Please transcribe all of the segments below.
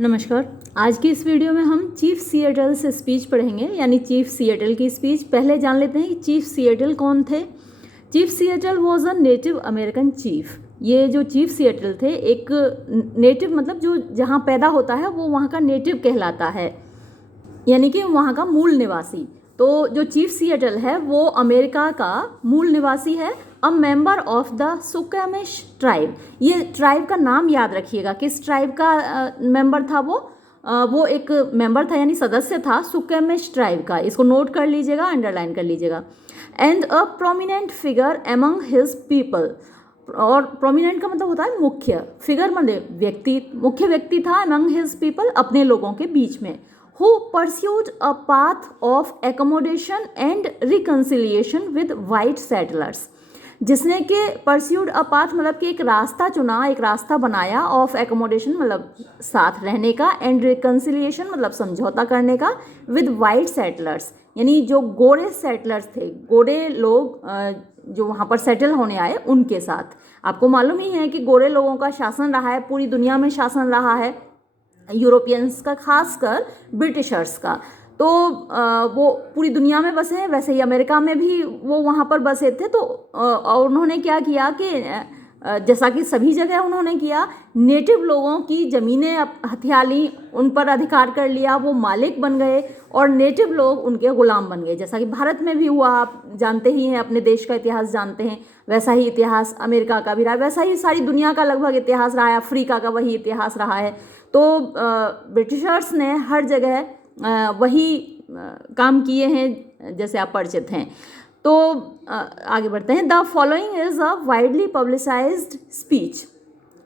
नमस्कार। आज की इस वीडियो में हम चीफ सिएटल से स्पीच पढ़ेंगे, यानी चीफ सिएटल की स्पीच। पहले जान लेते हैं कि चीफ सिएटल कौन थे। Chief Seattle was a native American chief. ये जो चीफ सिएटल थे, एक नेटिव मतलब जो जहाँ पैदा होता है वो वहाँ का नेटिव कहलाता है, यानी कि वहाँ का मूल निवासी। तो जो चीफ सिएटल है वो अमेरिका का मूल निवासी है। A member of the Suquamish tribe. ये ट्राइब का नाम याद रखिएगा, किस ट्राइब का मेंबर था वो एक मेंबर था, यानी सदस्य था सुक्वेमिश ट्राइब का। इसको नोट कर लीजिएगा, अंडरलाइन कर लीजिएगा। And a prominent figure among his people. और प्रोमिनेंट का मतलब होता है मुख्य, फिगर मतलब व्यक्ति, मुख्य व्यक्ति था एमंग हिज पीपल, अपने लोगों के बीच में। Who pursued a path of accommodation and reconciliation with white settlers। जिसने के pursued a path मतलब कि एक रास्ता चुना, एक रास्ता बनाया, of accommodation मतलब साथ रहने का, and reconciliation मतलब समझौता करने का, with white settlers यानी जो गोरे सेटलर्स थे, गोरे लोग जो वहाँ पर सेटल होने आए उनके साथ। आपको मालूम ही है कि गोरे लोगों का शासन रहा है, पूरी दुनिया में शासन रहा है, यूरोपियंस का, खासकर ब्रिटिशर्स का। तो वो पूरी दुनिया में बसे हैं, वैसे ही अमेरिका में भी वो वहाँ पर बसे थे। तो और उन्होंने क्या किया कि जैसा कि सभी जगह उन्होंने किया, नेटिव लोगों की ज़मीनें हथिया ली, उन पर अधिकार कर लिया, वो मालिक बन गए और नेटिव लोग उनके ग़ुलाम बन गए। जैसा कि भारत में भी हुआ, आप जानते ही हैं, अपने देश का इतिहास जानते हैं, वैसा ही इतिहास अमेरिका का भी रहा, वैसा ही सारी दुनिया का लगभग इतिहास रहा है, अफ्रीका का वही इतिहास रहा है। तो ब्रिटिशर्स ने हर जगह वही काम किए हैं, जैसे आप परिचित हैं। तो आगे बढ़ते हैं। The following is a widely publicised speech.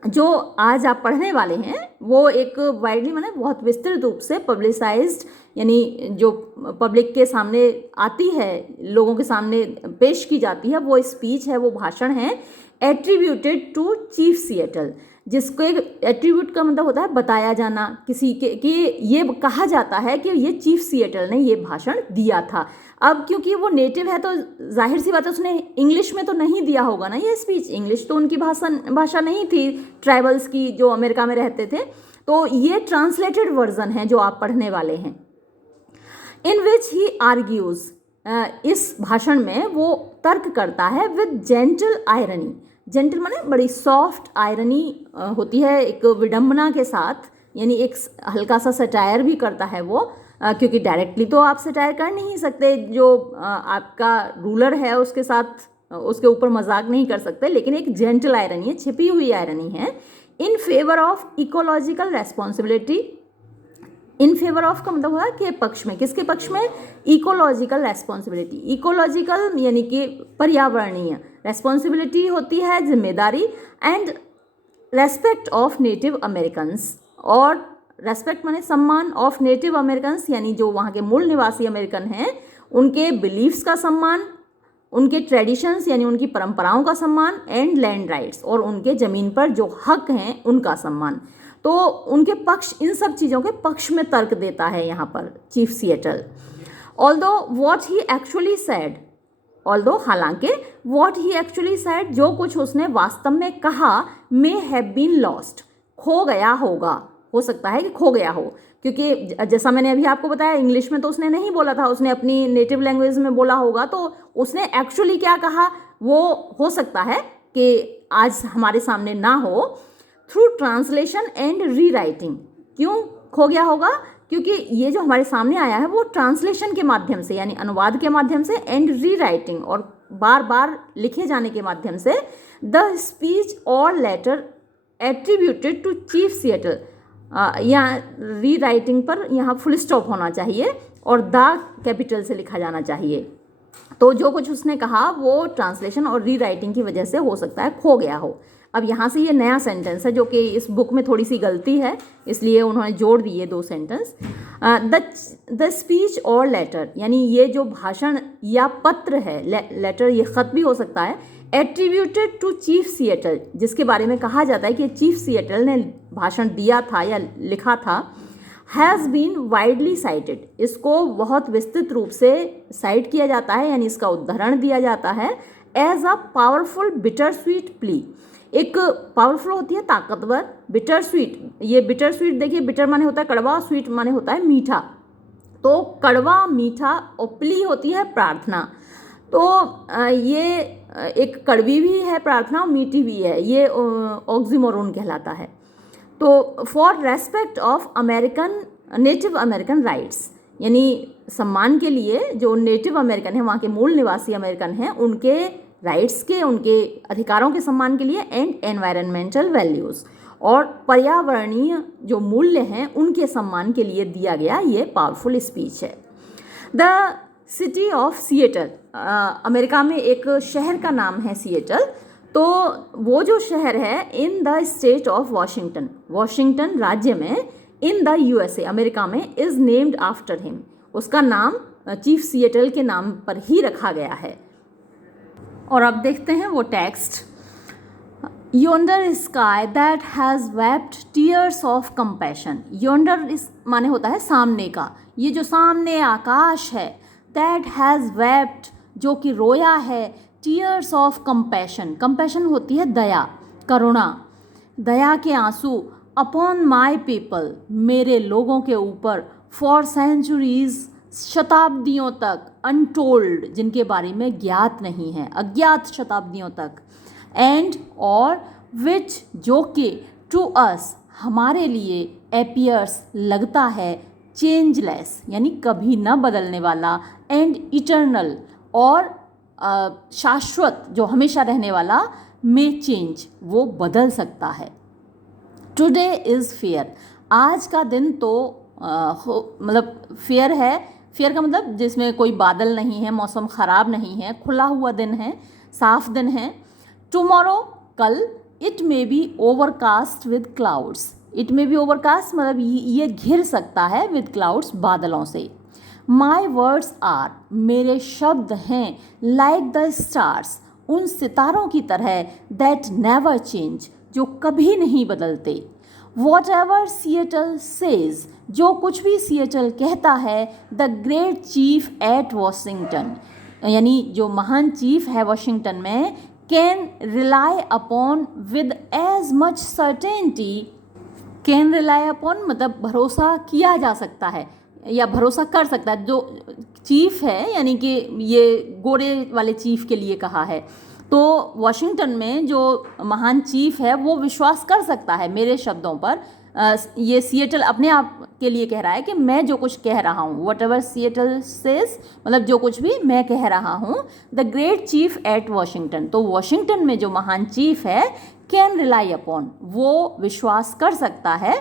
जो आज आप पढ़ने वाले हैं वो एक वाइडली माने बहुत विस्तृत रूप से पब्लिसाइज्ड, यानी जो पब्लिक के सामने आती है, लोगों के सामने पेश की जाती है, वो स्पीच है, वो भाषण है, एट्रीब्यूटेड टू चीफ सिएटल। जिसको एक एट्रीब्यूट का मतलब होता है बताया जाना किसी के, कि ये कहा जाता है कि ये चीफ सिएटल ने ये भाषण दिया था। अब क्योंकि वो नेटिव है तो जाहिर सी बात है उसने इंग्लिश में तो नहीं दिया होगा ना ये स्पीच, इंग्लिश तो उनकी भाषा नहीं थी ट्राइबल्स की जो अमेरिका में रहते थे। तो ये ट्रांसलेटेड वर्जन है जो आप पढ़ने वाले हैं। इन विच ही आर्ग्यूज, इस भाषण में वो तर्क करता है विद जेंटल आयरनी। जेंटल माने बड़ी सॉफ्ट आयरनी होती है, एक विडंबना के साथ, यानी एक हल्का सा सटायर भी करता है वो, क्योंकि डायरेक्टली तो आप सटायर कर नहीं सकते, जो आपका रूलर है उसके साथ उसके ऊपर मजाक नहीं कर सकते, लेकिन एक जेंटल आयरनी है, छिपी हुई आयरनी है। In favour of ecological responsibility. In favour of का मतलब हुआ कि पक्ष में, किसके पक्ष में? Ecological responsibility. इकोलॉजिकल यानी कि पर्यावरणीय, रेस्पॉन्सिबिलिटी होती है जिम्मेदारी, and respect of native Americans. और रेस्पेक्ट माने सम्मान, ऑफ नेटिव अमेरिकन्स यानी जो वहाँ के मूल निवासी अमेरिकन हैं उनके बिलीफ्स का सम्मान, उनके ट्रेडिशंस यानी उनकी परंपराओं का सम्मान, एंड लैंड राइट्स और उनके ज़मीन पर जो हक हैं उनका सम्मान। तो उनके पक्ष, इन सब चीज़ों के पक्ष में तर्क देता है यहाँ पर chief Seattle. Although what he actually sad, although हालांकि, वॉट ही एक्चुअली सैड जो कुछ उसने वास्तव में कहा, मे हैव बीन लॉस्ट खो गया होगा, हो सकता है कि खो गया हो, क्योंकि जैसा मैंने अभी आपको बताया इंग्लिश में तो उसने नहीं बोला था, उसने अपनी नेटिव लैंग्वेज में बोला होगा। तो उसने एक्चुअली क्या कहा वो हो सकता है कि आज हमारे सामने ना हो। Through translation and re writing. क्यों खो गया होगा? क्योंकि ये जो हमारे सामने आया है वो ट्रांसलेशन के माध्यम से, यानी अनुवाद के माध्यम से, एंड री राइटिंग और बार बार लिखे जाने के माध्यम से। द स्पीच और letter attributed to chief Seattle, यहाँ री राइटिंग पर यहाँ फुल स्टॉप होना चाहिए और द कैपिटल से लिखा जाना चाहिए। तो जो कुछ उसने कहा वो ट्रांसलेशन और री राइटिंग की वजह से हो सकता है खो गया हो। अब यहाँ से ये नया सेंटेंस है जो कि इस बुक में थोड़ी सी गलती है, इसलिए उन्होंने जोड़ दिए दो सेंटेंस। द स्पीच और लेटर यानी ये जो भाषण या पत्र है, लेटर ये ख़त भी हो सकता है, एट्रीब्यूटेड टू चीफ सिएटल जिसके बारे में कहा जाता है कि चीफ सिएटल ने भाषण दिया था या लिखा था, हैज़ बीन वाइडली साइटेड, इसको बहुत विस्तृत रूप से साइट किया जाता है, यानी इसका उदाहरण दिया जाता है, as a powerful bittersweet plea, एक पावरफुल होती है ताकतवर, बिटर स्वीट। ये बिटर स्वीट देखिए, बिटर माने होता है कड़वा, स्वीट माने होता है मीठा। तो कड़वा, मीठा और प्ली होती है प्रार्थना। तो ये एक कड़वी भी है प्रार्थना और मीठी भी है, ये ऑक्सीमोरोन कहलाता है। तो for respect of American native American rights, यानी सम्मान के लिए जो नेटिव अमेरिकन है, वहाँ के मूल निवासी अमेरिकन हैं, उनके राइट्स के, उनके अधिकारों के सम्मान के लिए, एंड एनवायरमेंटल वैल्यूज़, और पर्यावरणीय जो मूल्य हैं उनके सम्मान के लिए दिया गया ये पावरफुल स्पीच है। The city of Seattle, America में एक शहर का नाम है सिएटल। तो वो जो शहर है in the state of Washington, Washington राज्य में, इन द यूएसए अमेरिका में, इज़ नेम्ड आफ्टर हिम, उसका नाम चीफ सिएटल के नाम पर ही रखा गया है। और अब देखते हैं वो text. Yonder sky that has wept tears of compassion, yonder इस माने होता है सामने का, ये जो सामने आकाश है, दैट हैज़ वेप्ट जो कि रोया है, टीयर्स ऑफ कंपैशन, कंपैशन होती है दया, करुणा, दया के आंसू, अपॉन माई पीपल, मेरे लोगों के ऊपर, फॉर सेंचुरीज, शताब्दियों तक, अनटोल्ड जिनके बारे में ज्ञात नहीं है, अज्ञात शताब्दियों तक, एंड और विच जो कि टू अस हमारे लिए, एपियर्स लगता है, चेंजलेस यानी कभी न बदलने वाला, एंड इटर्नल और शाश्वत जो हमेशा रहने वाला, में चेंज वो बदल सकता है। टुडे इज़ फेयर, आज का दिन तो मतलब फेयर है, फेयर का मतलब जिसमें कोई बादल नहीं है, मौसम ख़राब नहीं है, खुला हुआ दिन है, साफ दिन है। टुमारो कल, it may be overcast with clouds, it may be overcast मतलब ये घिर सकता है, विद क्लाउड्स बादलों से। माई वर्ड्स आर, मेरे शब्द हैं, लाइक द स्टार्स, उन सितारों की तरह, दैट नेवर चेंज जो कभी नहीं बदलते। वॉट एवर सिएटल सेज, जो कुछ भी सिएटल कहता है, the great chief at Washington, यानी जो महान चीफ है वॉशिंगटन में, can rely upon with as much certainty, can rely upon मतलब भरोसा किया जा सकता है या भरोसा कर सकता है। जो चीफ है यानी कि ये गोरे वाले चीफ के लिए कहा है, तो वॉशिंगटन में जो महान चीफ है वो विश्वास कर सकता है मेरे शब्दों पर। ये सिएटल अपने आप के लिए कह रहा है कि मैं जो कुछ कह रहा हूँ, वट एवर सिएटल सेज मतलब जो कुछ भी मैं कह रहा हूँ, the great chief at Washington, तो वॉशिंगटन में जो महान चीफ है, कैन रिलाई अपॉन वो विश्वास कर सकता है,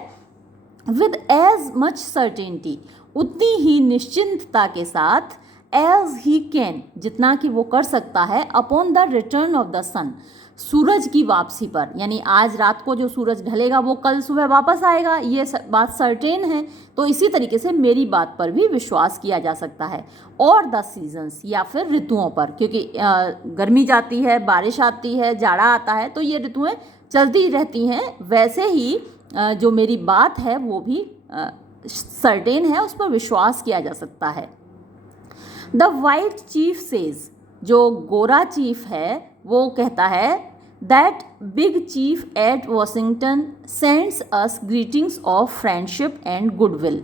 विद एज मच सर्टेनिटी उतनी ही निश्चिंतता के साथ, एज ही कैन जितना कि वो कर सकता है, upon the return of the sun सूरज की वापसी पर, यानी आज रात को जो सूरज ढलेगा वो कल सुबह वापस आएगा, ये बात सर्टेन है। तो इसी तरीके से मेरी बात पर भी विश्वास किया जा सकता है। और द सीजन्स या फिर ऋतुओं पर, क्योंकि गर्मी जाती है, बारिश आती है, जाड़ा आता है, तो ये ऋतुएं चलती रहती हैं, वैसे ही जो मेरी बात है वो भी सर्टेन है, उस पर विश्वास किया जा सकता है। द वाइट चीफ सेज, जो गोरा चीफ है वो कहता है, that big chief at Washington sends us greetings of friendship and goodwill,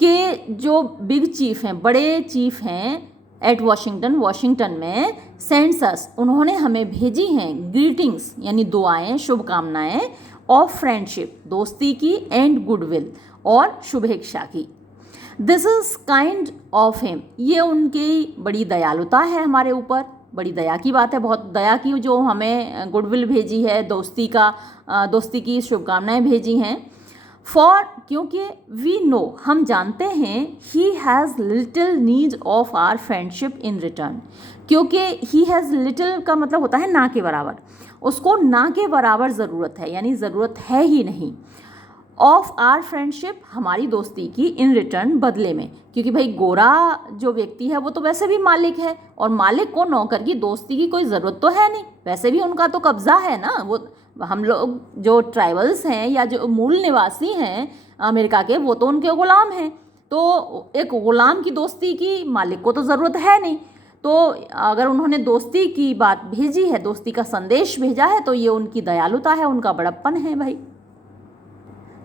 के जो बिग चीफ हैं, बड़े चीफ हैं एट वॉशिंगटन, वॉशिंगटन में, सेंड्स अस उन्होंने हमें भेजी हैं, ग्रीटिंग्स यानी दुआएं, शुभकामनाएं, ऑफ फ्रेंडशिप दोस्ती की, एंड गुडविल और शुभेच्छा की। This is kind of him, ये उनकी बड़ी दयालुता है हमारे ऊपर, बड़ी दया की बात है, बहुत दया की जो हमें गुडविल भेजी है, दोस्ती की शुभकामनाएं भेजी हैं। फॉर क्योंकि वी नो हम जानते हैं, he has little need of our friendship in return, क्योंकि ही हैज़ लिटिल का मतलब होता है ना के बराबर, उसको ना के बराबर ज़रूरत है, यानी ज़रूरत है ही नहीं, ऑफ आर फ्रेंडशिप हमारी दोस्ती की, इन रिटर्न बदले में, क्योंकि भाई गोरा जो व्यक्ति है वो तो वैसे भी मालिक है, और मालिक को नौकर की दोस्ती की कोई ज़रूरत तो है नहीं, वैसे भी उनका तो कब्ज़ा है ना, वो हम लोग जो ट्राइबल्स हैं या जो मूल निवासी हैं अमेरिका के, वो तो उनके ग़ुलाम हैं, तो एक ग़ुलाम की दोस्ती की मालिक को तो ज़रूरत है नहीं। तो अगर उन्होंने दोस्ती की बात भेजी है, दोस्ती का संदेश भेजा है, तो ये उनकी दयालुता है, उनका बड़प्पन है भाई।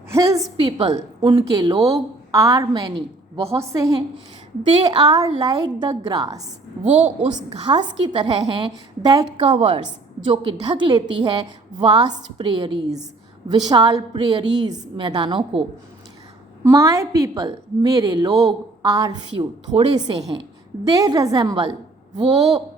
हिज पीपल, उनके लोग, आर मैनी, बहुत से हैं, they are like the grass, वो उस घास की तरह हैं, दैट कवर्स, जो कि ढक लेती है, वास्ट प्रेयरीज, विशाल प्रेयरीज, मैदानों को। माई पीपल, मेरे लोग, आर फ्यू, थोड़े से हैं, दे रिजेंबल, वो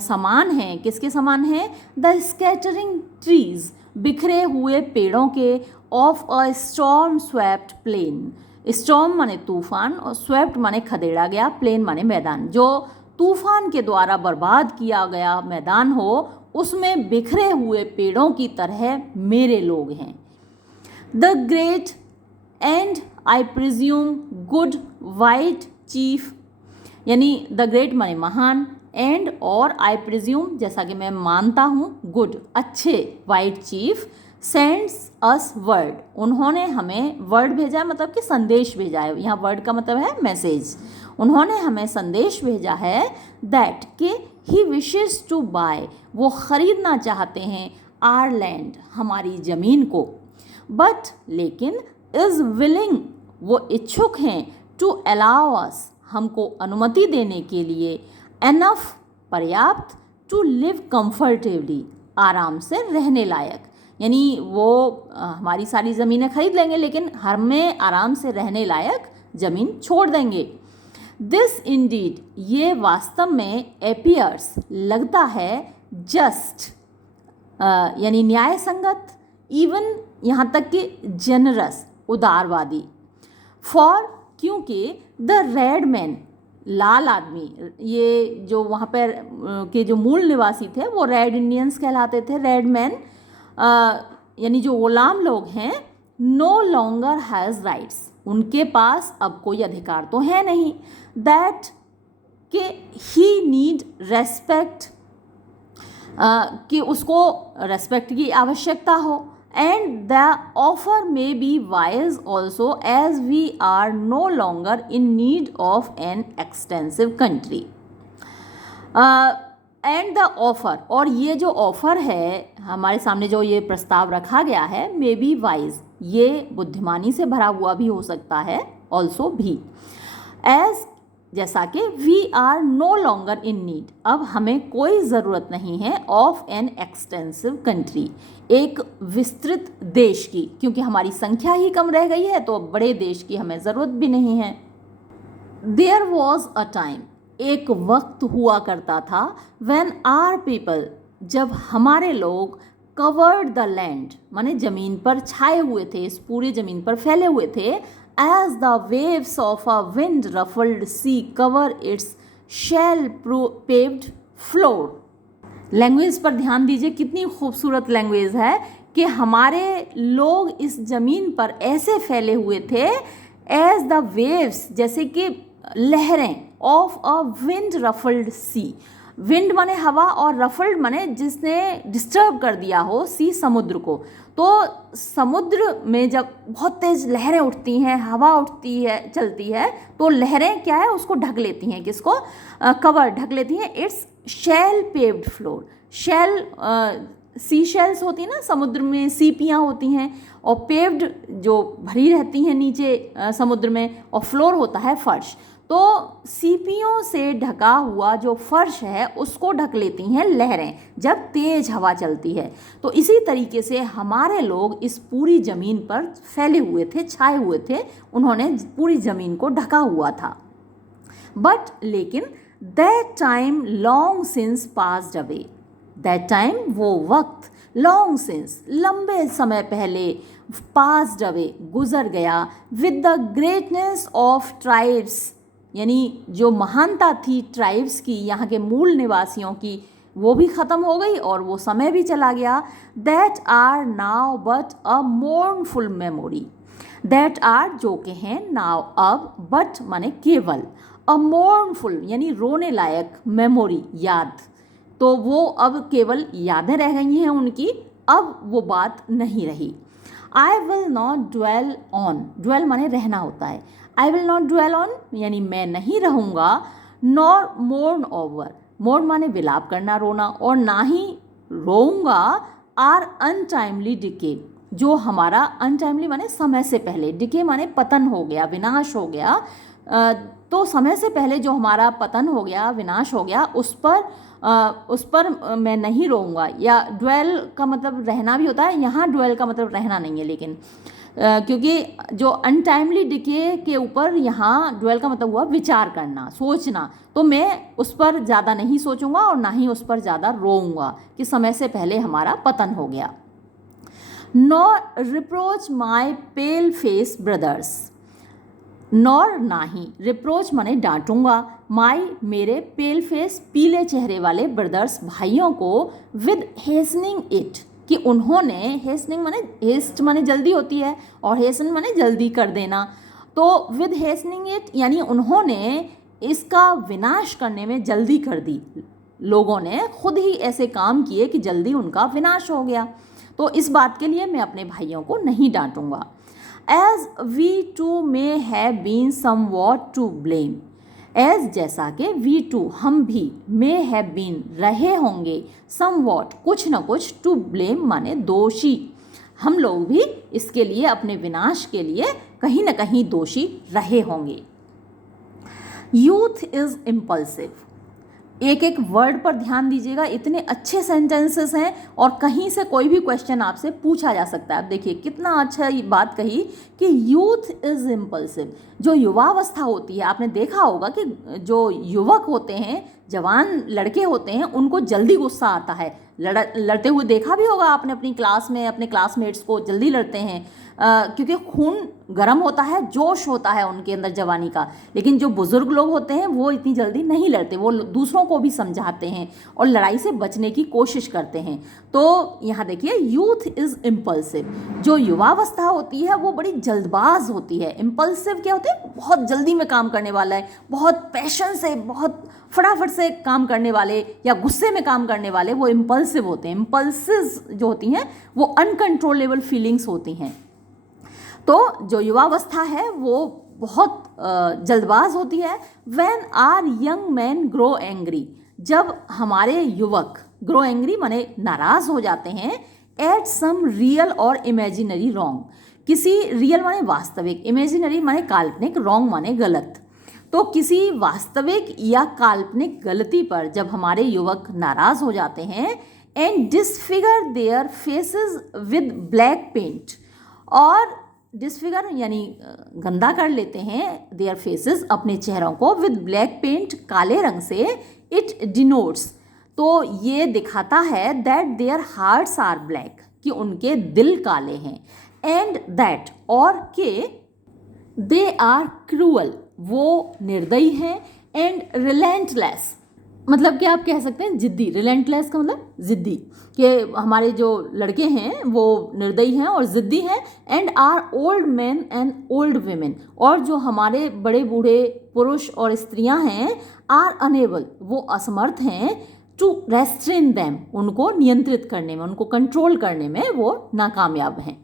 समान हैं, किसके समान हैं, द स्कैटरिंग ट्रीज, बिखरे हुए पेड़ों के, of a storm swept plain, storm माने तूफान और स्वेप्ट माने खदेड़ा गया, प्लेन माने मैदान, जो तूफान के द्वारा बर्बाद किया गया मैदान हो, उसमें बिखरे हुए पेड़ों की तरह मेरे लोग हैं। The great and I presume good white chief, यानी द ग्रेट माने महान, एंड और आई प्रिज्यूम, जैसा कि मैं मानता हूँ, गुड, अच्छे, वाइट चीफ, सेंड्स अस वर्ड, उन्होंने हमें वर्ड भेजा है, मतलब कि संदेश भेजा है, यहाँ वर्ड का मतलब है मैसेज, उन्होंने हमें संदेश भेजा है, दैट के ही विशेस टू बाय, वो ख़रीदना चाहते हैं, आर लैंड, हमारी ज़मीन को, बट लेकिन, इज़ विलिंग, वो इच्छुक हैं, टू अलाउ अस, हमको अनुमति देने के लिए, एनफ, पर्याप्त, टू लिव कंफर्टेबली, आराम से रहने लायक, यानी वो हमारी सारी ज़मीनें खरीद लेंगे लेकिन हमें आराम से रहने लायक ज़मीन छोड़ देंगे। दिस इंडीड, ये वास्तव में, एपियर्स, लगता है, जस्ट, यानी न्याय संगत, इवन, यहाँ तक कि जेनरस, उदारवादी, फॉर, क्योंकि, द रेड मैन, लाल आदमी, ये जो वहाँ पर के जो मूल निवासी थे वो रेड इंडियंस कहलाते थे, रेड मैन, यानी जो गुलाम लोग हैं, नो लॉन्गर हैज़ राइट्स, उनके पास अब कोई अधिकार तो है नहीं, दैट के ही नीड रेस्पेक्ट, कि उसको रेस्पेक्ट की आवश्यकता हो, and the offer may be wise also as we are no longer in need of an extensive country, and the offer, और ये जो ऑफर है हमारे सामने, जो ये प्रस्ताव रखा गया है, मे बी वाइज, ये बुद्धिमानी से भरा हुआ भी हो सकता है, ऑल्सो भी, एज, जैसा कि, we are no longer in need, अब हमें कोई ज़रूरत नहीं है, ऑफ एन एक्सटेंसिव कंट्री, एक विस्तृत देश की, क्योंकि हमारी संख्या ही कम रह गई है, तो बड़े देश की हमें ज़रूरत भी नहीं है। देयर वॉज अ टाइम, एक वक्त हुआ करता था, व्हेन आर पीपल, जब हमारे लोग, कवर्ड द लैंड, माने ज़मीन पर छाए हुए थे, इस पूरे ज़मीन पर फैले हुए थे, as the waves of a wind ruffled sea cover its shell paved floor. Language पर ध्यान दीजिए, कितनी खूबसूरत लैंग्वेज है कि हमारे लोग इस ज़मीन पर ऐसे फैले हुए थे, एज द वेव्स, जैसे कि लहरें, of a wind ruffled sea, wind माने हवा और रफल्ड माने जिसने डिस्टर्ब कर दिया हो, सी समुद्र को, तो समुद्र में जब बहुत तेज़ लहरें उठती हैं, हवा उठती है, चलती है, तो लहरें क्या है, उसको ढक लेती हैं, किसको, कवर, ढक लेती हैं, its shell paved floor, shell, sea shells होती हैं ना समुद्र में, सीपियाँ होती हैं, और पेव्ड जो भरी रहती हैं नीचे समुद्र में, और फ्लोर होता है फर्श, तो सीपियों से ढका हुआ जो फर्श है उसको ढक लेती हैं लहरें जब तेज हवा चलती है। तो इसी तरीके से हमारे लोग इस पूरी ज़मीन पर फैले हुए थे, छाए हुए थे, उन्होंने पूरी ज़मीन को ढका हुआ था। बट लेकिन that time long since passed away, that time, वो वक्त, लॉन्ग सिंस, लंबे समय पहले, पास्ड अवे, गुजर गया, with the greatness of tribes, यानी जो महानता थी ट्राइब्स की, यहाँ के मूल निवासियों की, वो भी ख़त्म हो गई और वो समय भी चला गया। That are now but a mournful memory, that are, जो के हैं, नाउ, अब, बट माने केवल, अ मोर्नफुल, यानी रोने लायक, मेमोरी, याद, तो वो अब केवल यादें रह गई हैं उनकी, अब वो बात नहीं रही। I will not dwell on, dwell माने रहना होता है, I will not dwell on, यानी मैं नहीं रहूँगा, नॉर मोर्न ओवर, मोर्न माने विलाप करना, रोना, और ना ही रोऊंगा आर अनटाइमली डिके, जो हमारा अनटाइमली माने समय से पहले, डिके माने पतन हो गया, विनाश हो गया, तो समय से पहले जो हमारा पतन हो गया, विनाश हो गया, उस पर मैं नहीं रोऊंगा। या ड्वेल का मतलब रहना भी होता है, यहाँ ड्वेल का मतलब रहना नहीं है, लेकिन क्योंकि जो अनटाइमली डिके के ऊपर यहाँ ड्वेल का मतलब हुआ विचार करना, सोचना, तो मैं उस पर ज़्यादा नहीं सोचूंगा और ना ही उस पर ज़्यादा रोऊंगा कि समय से पहले हमारा पतन हो गया। नॉर रिप्रोच माई पेल फेस ब्रदर्स, नॉर ना ही, रिप्रोच माने डांटूंगा, माई मेरे, पेल फेस पीले चेहरे वाले, ब्रदर्स भाइयों को, विद हेस्टनिंग इट कि उन्होंने, हेस्टनिंग माने, हेस्ट माने जल्दी होती है और हेस्टन माने जल्दी कर देना, तो विद हेस्टनिंग इट यानी उन्होंने इसका विनाश करने में जल्दी कर दी, लोगों ने खुद ही ऐसे काम किए कि जल्दी उनका विनाश हो गया, तो इस बात के लिए मैं अपने भाइयों को नहीं डांटूंगा। As we too may have been somewhat to blame, as जैसा कि वी टू हम भी, मे हैव बीन रहे होंगे, समवॉट कुछ न कुछ, टू ब्लेम माने दोषी, हम लोग भी इसके लिए, अपने विनाश के लिए कहीं न कहीं दोषी रहे होंगे। यूथ इज इम्पल्सिव, एक एक वर्ड पर ध्यान दीजिएगा, इतने अच्छे सेंटेंसेस हैं और कहीं से कोई भी क्वेश्चन आपसे पूछा जा सकता है। आप देखिए कितना अच्छा ये बात कही कि यूथ इज़ इम्पल्सिव, जो युवावस्था होती है, आपने देखा होगा कि जो युवक होते हैं, जवान लड़के होते हैं, उनको जल्दी गुस्सा आता है, लड़ते हुए देखा भी होगा आपने अपनी क्लास में, अपने क्लासमेट्स को जल्दी लड़ते हैं, क्योंकि खून गर्म होता है, जोश होता है उनके अंदर जवानी का। लेकिन जो बुज़ुर्ग लोग होते हैं वो इतनी जल्दी नहीं लड़ते, वो दूसरों को भी समझाते हैं और लड़ाई से बचने की कोशिश करते हैं। तो यहाँ देखिए यूथ इज़ इम्पल्सिव, जो युवावस्था होती है वो बड़ी जल्दबाज होती है। इम्पल्सिव क्या होते हैं? बहुत जल्दी में काम करने वाला है, बहुत पैशन से, बहुत फटाफट से काम करने वाले या गुस्से में काम करने वाले, वो इम्पल्सिव होते हैं। इम्पल्सिस जो होती हैं वो अनकंट्रोलेबल फीलिंग्स होती हैं। तो जो युवावस्था है वो बहुत जल्दबाज होती है। When our young man grow angry, जब हमारे युवक, ग्रो एंग्री माने नाराज़ हो जाते हैं, एट सम रियल और इमेजिनरी रॉन्ग, किसी रियल माने वास्तविक, इमेजिनरी माने काल्पनिक, रॉन्ग माने गलत। तो किसी वास्तविक या काल्पनिक गलती पर जब हमारे युवक नाराज़ हो जाते हैं, and disfigure their faces with black paint, और डिसफिगर यानी गंदा कर लेते हैं देयर फेसेस, अपने चेहरों को, विद ब्लैक पेंट काले रंग से, इट डिनोट्स, तो ये दिखाता है that their hearts are black, कि उनके दिल काले हैं, एंड दैट, और के दे आर क्रूअल, वो निर्दयी हैं, एंड रिलेंटलेस, मतलब कि आप कह सकते हैं जिद्दी। रिलेंटलेस का मतलब जिद्दी, कि हमारे जो लड़के हैं वो निर्दयी हैं और जिद्दी हैं। And our old man and old women, और जो हमारे बड़े बूढ़े पुरुष और स्त्रियां हैं, आर अनेबल, वो असमर्थ हैं, टू रेस्ट्रेन दैम, उनको नियंत्रित करने में, उनको कंट्रोल करने में वो नाकामयाब हैं।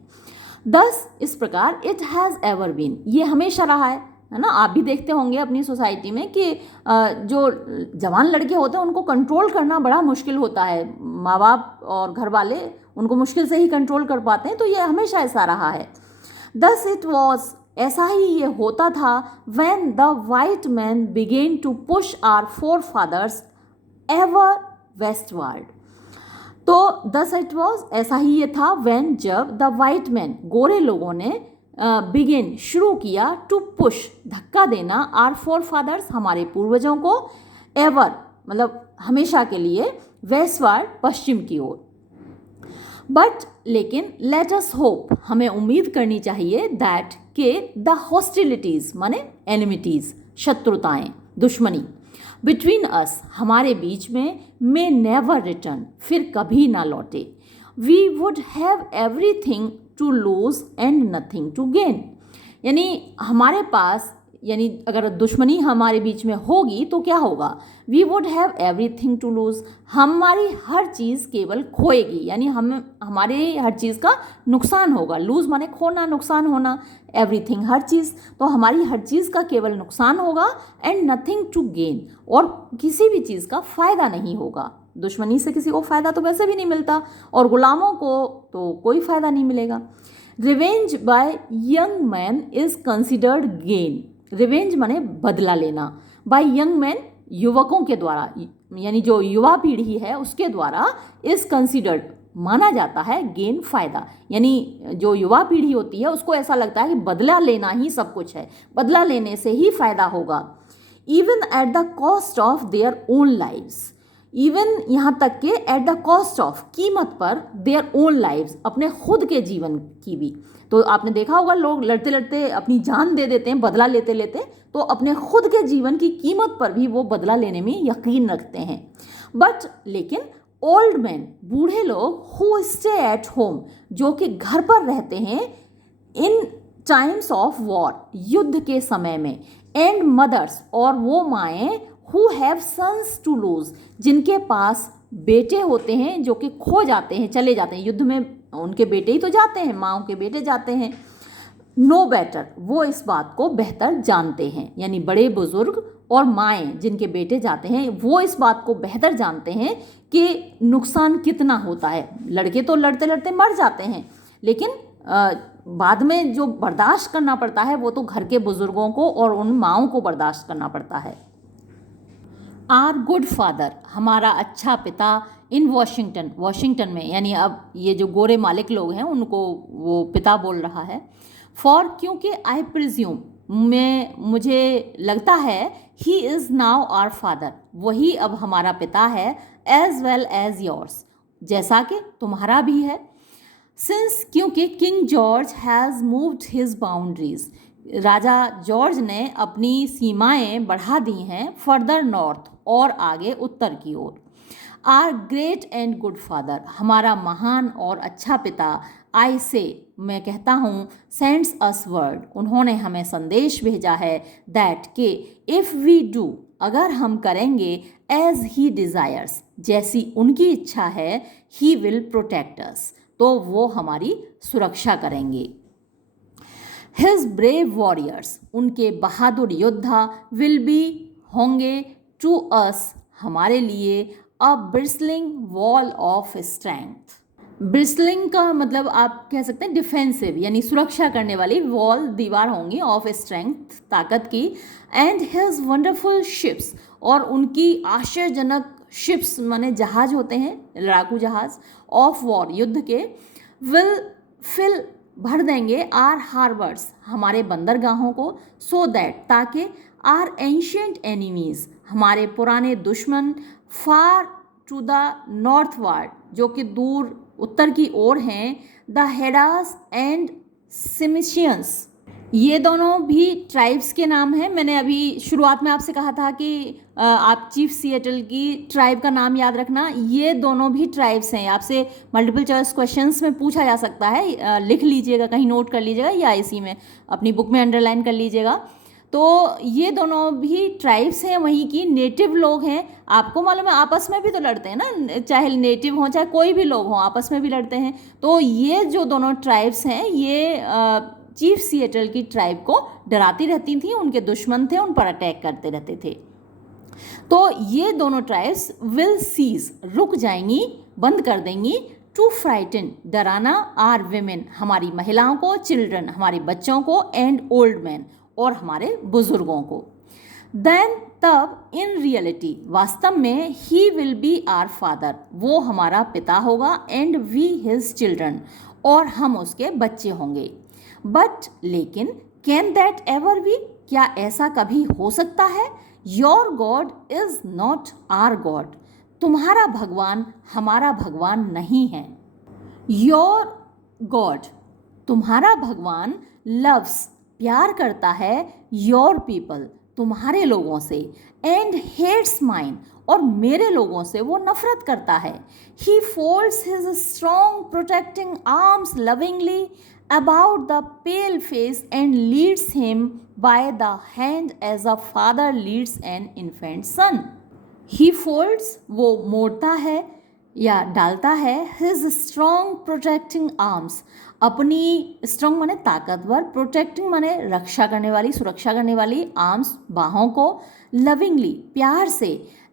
दस, इस प्रकार, इट हैज़ एवर बीन, ये हमेशा रहा है ना। आप भी देखते होंगे अपनी सोसाइटी में कि जो जवान लड़के होते हैं उनको कंट्रोल करना बड़ा मुश्किल होता है, माँ बाप और घर वाले उनको मुश्किल से ही कंट्रोल कर पाते हैं, तो ये हमेशा ऐसा रहा है। दस इट वॉज, ऐसा ही ये होता था, when the white man began to push our forefathers ever westward, तो दस इट वॉज, ऐसा ही ये था, व्हेन, जब, द वाइट मैन, गोरे लोगों ने, बिगिन, शुरू किया, टू पुश, धक्का देना, आर फोर फादर्स, हमारे पूर्वजों को, एवर मतलब हमेशा के लिए, वेस्टवर्ड, पश्चिम की ओर। बट लेकिन, लेट अस होप, हमें उम्मीद करनी चाहिए, दैट के द हॉस्टिलिटीज़ माने एनिमिटीज़, शत्रुताएं, दुश्मनी, बिटवीन अस, हमारे बीच में, मे नेवर रिटर्न, फिर कभी ना लौटे। We would have everything to lose and nothing to gain, यानी हमारे पास यानी अगर दुश्मनी हमारे बीच में होगी तो क्या होगा, we would have everything to lose, हमारी हर चीज़ केवल खोएगी, यानी हमारे हर चीज़ का नुकसान होगा। लूज़ माने खोना, नुकसान होना, एवरीथिंग हर चीज़, तो हमारी हर चीज़ का केवल नुकसान होगा। एंड नथिंग टू गेन, और किसी भी चीज़ का फ़ायदा नहीं होगा। दुश्मनी से किसी को फ़ायदा तो वैसे भी नहीं मिलता, और गुलामों को तो कोई फ़ायदा नहीं मिलेगा। Revenge by young man is considered gain, revenge माने बदला लेना, बाय यंग मैन युवकों के द्वारा, यानी जो युवा पीढ़ी है उसके द्वारा, इज़ कंसिडर्ड माना जाता है गेन फायदा, यानी जो युवा पीढ़ी होती है उसको ऐसा लगता है कि बदला लेना ही सब कुछ है, बदला लेने से ही फायदा होगा। Even at the cost of their own lives, even यहाँ तक कि एट द कॉस्ट ऑफ, कीमत पर, देयर ओन लाइव्स, अपने खुद के जीवन की भी। तो आपने देखा होगा लोग लड़ते लड़ते अपनी जान दे देते हैं बदला लेते लेते, तो अपने खुद के जीवन की कीमत पर भी वो बदला लेने में यकीन रखते हैं। बट लेकिन ओल्ड मैन, बूढ़े लोग, हु स्टे एट होम, जो कि घर पर रहते हैं, इन टाइम्स ऑफ वॉर, युद्ध के समय में, एंड मदर्स, और वो माएँ, who have sons to lose, जिनके पास बेटे होते हैं जो कि खो जाते हैं, चले जाते हैं युद्ध में, उनके बेटे ही तो जाते हैं, माँओं के बेटे जाते हैं। नो बेटर, वो इस बात को बेहतर जानते हैं, यानी बड़े बुजुर्ग और माएँ जिनके बेटे जाते हैं वो इस बात को बेहतर जानते हैं कि नुकसान कितना होता है। लड़के तो लड़ते लड़ते मर जाते हैं, लेकिन बाद में जो बर्दाश्त करना पड़ता है वो तो घर के बुजुर्गों को और उन माँओं को बर्दाश्त करना पड़ता है। आर गुड फादर, हमारा अच्छा पिता, इन वाशिंगटन, वाशिंगटन में, यानी अब ये जो गोरे मालिक लोग हैं उनको वो पिता बोल रहा है। फॉर, क्योंकि आई प्रिज्यूम, मुझे लगता है, he is now our father, वही अब हमारा पिता है, एज वेल एज योर्स, जैसा कि तुम्हारा भी है। सिंस, क्योंकि king George has moved his boundaries, Raja George ने अपनी सीमाएं बढ़ा दी हैं, फर्दर नॉर्थ, और आगे उत्तर की ओर। Our great and good father, हमारा महान और अच्छा पिता, आई से, मैं कहता हूँ, सेंड्स अस वर्ड, उन्होंने हमें संदेश भेजा है, दैट के इफ़ वी डू, अगर हम करेंगे, एज ही डिज़ायर्स, जैसी उनकी इच्छा है, ही विल प्रोटेक्ट अस, तो वो हमारी सुरक्षा करेंगे। हिज ब्रेव वॉरियर्स, उनके बहादुर योद्धा, विल बी, होंगे, टू अस, हमारे लिए, अ ब्रिस्लिंग वॉल ऑफ स्ट्रेंथ। ब्रिस्लिंग का मतलब आप कह सकते हैं डिफेंसिव, यानी सुरक्षा करने वाली, वॉल दीवार होंगी, ऑफ स्ट्रेंथ ताकत की। एंड हिज वंडरफुल शिप्स, और उनकी आश्चर्यजनक शिप्स माने जहाज होते हैं, लड़ाकू जहाज, ऑफ वॉर, युद्ध के, विल फिल, भर देंगे, आर हार्बर्स, हमारे बंदरगाहों को, सो दैट, ताकि, आर एंशियंट एनिमीज, हमारे पुराने दुश्मन, फार टू द नॉर्थवर्ड, जो कि दूर उत्तर की ओर हैं, द हेडास एंड सिमिशियंस, ये दोनों भी ट्राइब्स के नाम हैं। मैंने अभी शुरुआत में आपसे कहा था कि आप चीफ सिएटल की ट्राइब का नाम याद रखना, ये दोनों भी ट्राइब्स हैं। आपसे मल्टीपल चॉइस क्वेश्चंस में पूछा जा सकता है, लिख लीजिएगा, कहीं नोट कर लीजिएगा, या इसी में अपनी बुक में अंडरलाइन कर लीजिएगा। तो ये दोनों भी ट्राइब्स हैं, वहीं की नेटिव लोग हैं। आपको मालूम है आपस में भी तो लड़ते हैं ना, चाहे नेटिव हों चाहे कोई भी लोग हों, आपस में भी लड़ते हैं। तो ये जो दोनों ट्राइब्स हैं, ये चीफ सिएटल की ट्राइब को डराती रहती थी, उनके दुश्मन थे, उन पर अटैक करते रहते थे। तो ये दोनों ट्राइब्स विल सीज, रुक जाएंगी, बंद कर देंगी, टू फ्राइटन, डराना, आर वेमेन, हमारी महिलाओं को, चिल्ड्रन, हमारे बच्चों को, एंड ओल्ड मैन, और हमारे बुजुर्गों को। देन, तब, इन रियलिटी, वास्तव में, he will be our father, वो हमारा पिता होगा, एंड वी हिज चिल्ड्रन, और हम उसके बच्चे होंगे। बट, लेकिन, कैन दैट एवर बी, क्या ऐसा कभी हो सकता है? Your God is not our God, तुम्हारा भगवान हमारा भगवान नहीं है। योर गॉड, तुम्हारा भगवान, लव्स, प्यार करता है, योर पीपल, तुम्हारे लोगों से, एंड हेट्स माइन, और मेरे लोगों से वो नफरत करता है। He folds his strong protecting arms lovingly about the pale face and leads him by the hand as a father leads an infant son. He folds, वो मोड़ता है या डालता है, his strong protecting arms, अपनी strong माने ताकतवर, protecting माने रक्षा करने वाली, सुरक्षा करने वाली, arms बाहों को, lovingly प्यार से,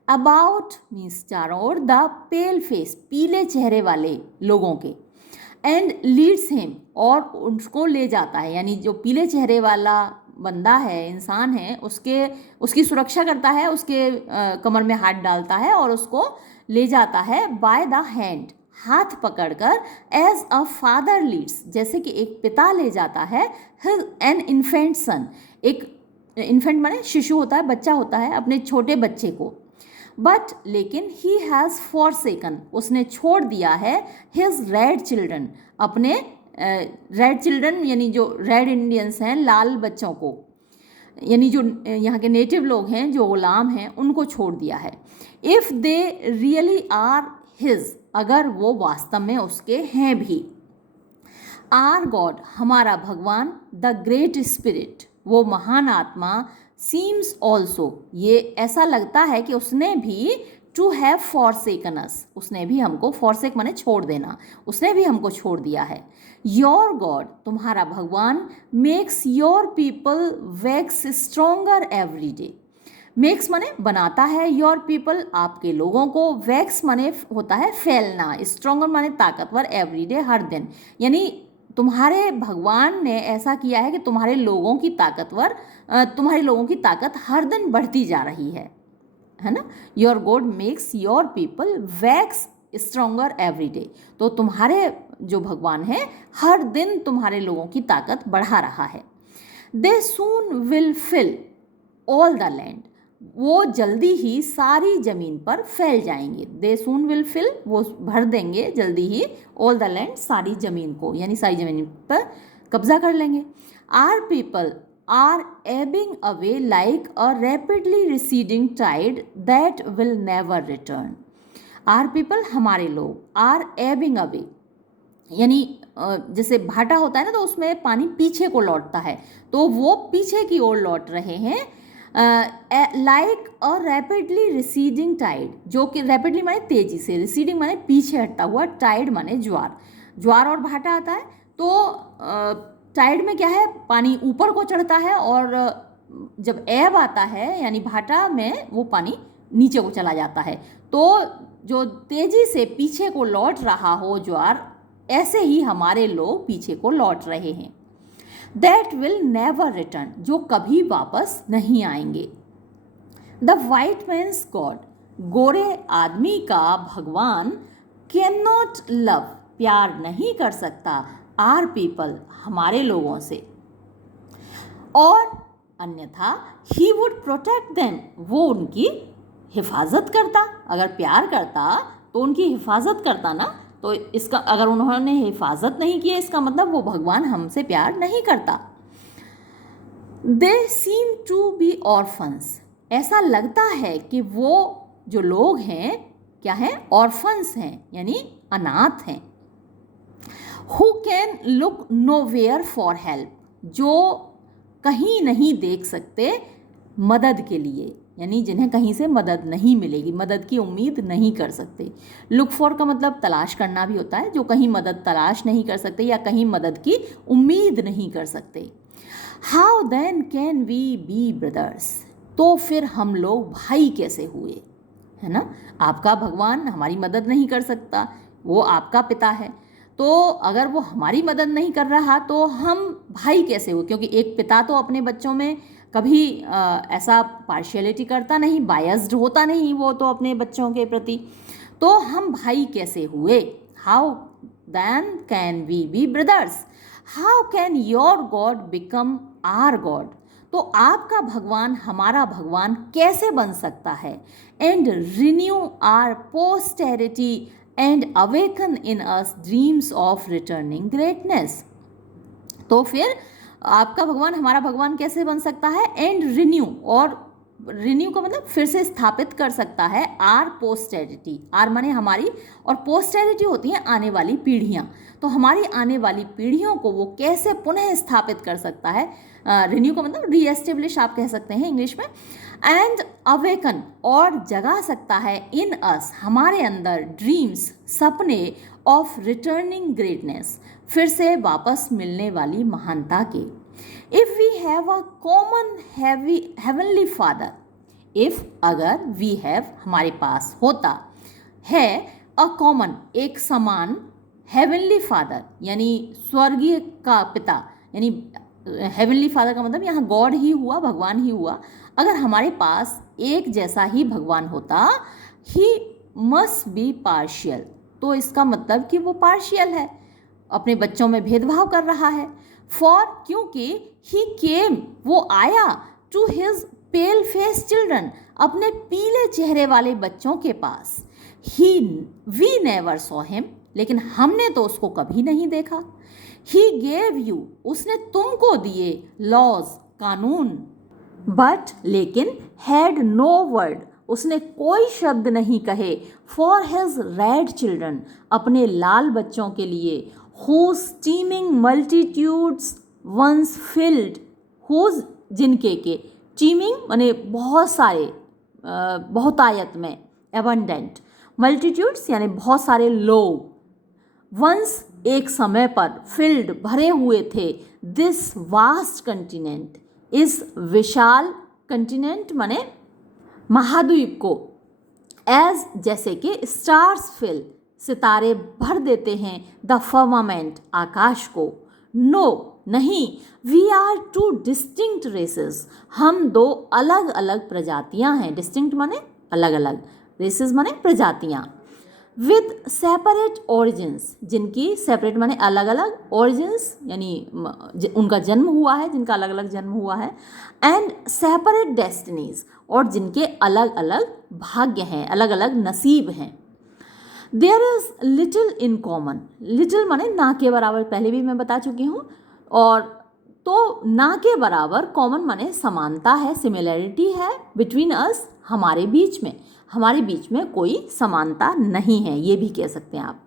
about means चारों ओर, the pale face पीले चेहरे वाले लोगों के, and leads him और उसको ले जाता है, यानी जो पीले चेहरे वाला बंदा है, इंसान है, उसकी सुरक्षा करता है, उसके कमर में हाथ डालता है और उसको ले जाता है बाय द हैंड, हाथ पकड़कर, एज अ फादर लीड्स, जैसे कि एक पिता ले जाता है, एन इन्फेंट सन, एक इन्फेंट माने शिशु होता है, बच्चा होता है, अपने छोटे बच्चे को, बट लेकिन ही हैज़ फॉरसेकन, उसने छोड़ दिया है, हिज रेड चिल्ड्रन, अपने रेड चिल्ड्रन यानी जो रेड इंडियंस हैं, लाल बच्चों को, यानी जो यहाँ के नेटिव लोग हैं, जो गुलाम हैं, उनको छोड़ दिया है. If they really are his, अगर वो वास्तव में उसके हैं भी. आर गॉड, हमारा भगवान, द ग्रेट स्पिरिट, वो महान आत्मा, सीम्स ऑल्सो, ये ऐसा लगता है कि उसने भी टू हैव फॉरसेकन अस, उसने भी हमको, फॉरसेक माने छोड़ देना, उसने भी हमको छोड़ दिया है. योर गॉड, तुम्हारा भगवान, makes your people wax stronger every day, makes माने बनाता है, योर पीपल आपके लोगों को, वैक्स माने होता है फैलना, स्ट्रोंगर माने ताकतवर, एवरी डे हर दिन, यानी तुम्हारे भगवान ने ऐसा किया है कि तुम्हारे लोगों की ताकत हर दिन बढ़ती जा रही है ना. Your God makes your people wax stronger every day, तो तुम्हारे जो भगवान है हर दिन तुम्हारे लोगों की ताकत बढ़ा रहा है. They soon will fill all the land, वो जल्दी ही सारी ज़मीन पर फैल जाएंगे. दे सून विल फिल, वो भर देंगे जल्दी ही, ऑल द लैंड, सारी ज़मीन को, यानी सारी ज़मीन पर कब्जा कर लेंगे. Our people are ebbing away like a rapidly receding tide that will never return. Our people, हमारे लोग, आर एबिंग अवे, यानी जैसे भाटा होता है ना, तो उसमें पानी पीछे को लौटता है, तो वो पीछे की ओर लौट रहे हैं. Like a rapidly receding tide, जो कि रैपिडली माने तेजी से, रिसीडिंग माने पीछे हटता हुआ, टाइड माने ज्वार, ज्वार और भाटा आता है, तो टाइड में क्या है, पानी ऊपर को चढ़ता है, और जब एब आता है यानी भाटा में, वो पानी नीचे को चला जाता है. तो जो तेजी से पीछे को लौट रहा हो ज्वार, ऐसे ही हमारे लोग पीछे को लौट रहे हैं. दैट विल नेवर रिटर्न, जो कभी वापस नहीं आएंगे. द वाइट मैन्स गॉड, गोरे आदमी का भगवान, कैन नॉट लव, प्यार नहीं कर सकता, आर पीपल, हमारे लोगों से, और अन्यथा ही वुड प्रोटेक्ट देम, वो उनकी हिफाजत करता, अगर प्यार करता तो उनकी हिफाजत करता ना. तो इसका, अगर उन्होंने हिफाजत नहीं की, इसका मतलब वो भगवान हमसे प्यार नहीं करता. दे सीम टू बी ऑर्फन्स, ऐसा लगता है कि वो जो लोग हैं क्या हैं, ऑर्फन्स हैं, यानी अनाथ हैं. Who can look nowhere for help, जो कहीं नहीं देख सकते मदद के लिए, यानी जिन्हें कहीं से मदद नहीं मिलेगी, मदद की उम्मीद नहीं कर सकते. लुक फॉर का मतलब तलाश करना भी होता है, जो कहीं मदद तलाश नहीं कर सकते या कहीं मदद की उम्मीद नहीं कर सकते. How then can we be brothers, तो फिर हम लोग भाई कैसे हुए, है ना. आपका भगवान हमारी मदद नहीं कर सकता, वो आपका पिता है, तो अगर वो हमारी मदद नहीं कर रहा तो हम भाई कैसे हुए, क्योंकि एक पिता तो अपने बच्चों में कभी ऐसा पार्शियलिटी करता नहीं, बायस्ड होता नहीं वो तो अपने बच्चों के प्रति, तो हम भाई कैसे हुए. How then can we be brothers, how can your God become our God, तो आपका भगवान हमारा भगवान कैसे बन सकता है. And renew our posterity and awaken in us dreams of returning greatness, तो फिर आपका भगवान हमारा भगवान कैसे बन सकता है. एंड रिन्यू, और रिन्यू का मतलब फिर से स्थापित कर सकता है आर पोस्टेरिटी, आर माने हमारी और पोस्टेरिटी होती है आने वाली पीढ़ियाँ, तो हमारी आने वाली पीढ़ियों को वो कैसे पुनः स्थापित कर सकता है, रिन्यू का मतलब रीएस्टेब्लिश आप कह सकते हैं इंग्लिश में, एंड अवेकन और जगा सकता है इन अस हमारे अंदर ड्रीम्स सपने ऑफ रिटर्निंग ग्रेटनेस, फिर से वापस मिलने वाली महानता के। If we have a common heavenly father, if अगर वी हैव हमारे पास होता है अ कॉमन एक समान हेवनली फादर यानी स्वर्गीय का पिता, यानी हेवनली फादर का मतलब यहाँ गॉड ही हुआ, भगवान ही हुआ, अगर हमारे पास एक जैसा ही भगवान होता, ही मस्ट बी पार्शियल, तो इसका मतलब कि वो पार्शियल है, अपने बच्चों में भेदभाव कर रहा है। फॉर क्योंकि ही केम वो आया to his pale face children अपने पीले चेहरे वाले बच्चों के पास, he we never saw him लेकिन हमने तो उसको कभी नहीं देखा। ही गेव यू उसने तुमको दिए लॉज कानून, बट लेकिन हैड नो वर्ड उसने कोई शब्द नहीं कहे फॉर हिज रेड चिल्ड्रन अपने लाल बच्चों के लिए, whose teeming multitudes once filled, whose जिनके के, teeming माने बहुत सारे, बहुतायत में, abundant, multitudes यानी बहुत सारे लोग, once एक समय पर, filled भरे हुए थे, this vast continent इस विशाल कंटिनेंट माने महाद्वीप को, एज जैसे कि स्टार्स फिल सितारे भर देते हैं, द फर्मामेंट आकाश को, नो नहीं, we are two distinct races हम दो अलग अलग प्रजातियां हैं, डिस्टिंक्ट माने अलग अलग, रेसेस माने प्रजातियां, विद सेपरेट ओरिजिन्स जिनकी सेपरेट माने अलग अलग, ओरिजिन्स यानी उनका जन्म हुआ है, जिनका अलग अलग जन्म हुआ है, एंड सेपरेट डेस्टिनीज और जिनके अलग अलग भाग्य हैं, अलग अलग नसीब हैं। There is little in common, little माने ना के बराबर, पहले भी मैं बता चुकी हूँ, और तो ना के बराबर, कॉमन माने समानता है, सिमिलैरिटी है, बिटवीन अस हमारे बीच में कोई समानता नहीं है, ये भी कह सकते हैं आप।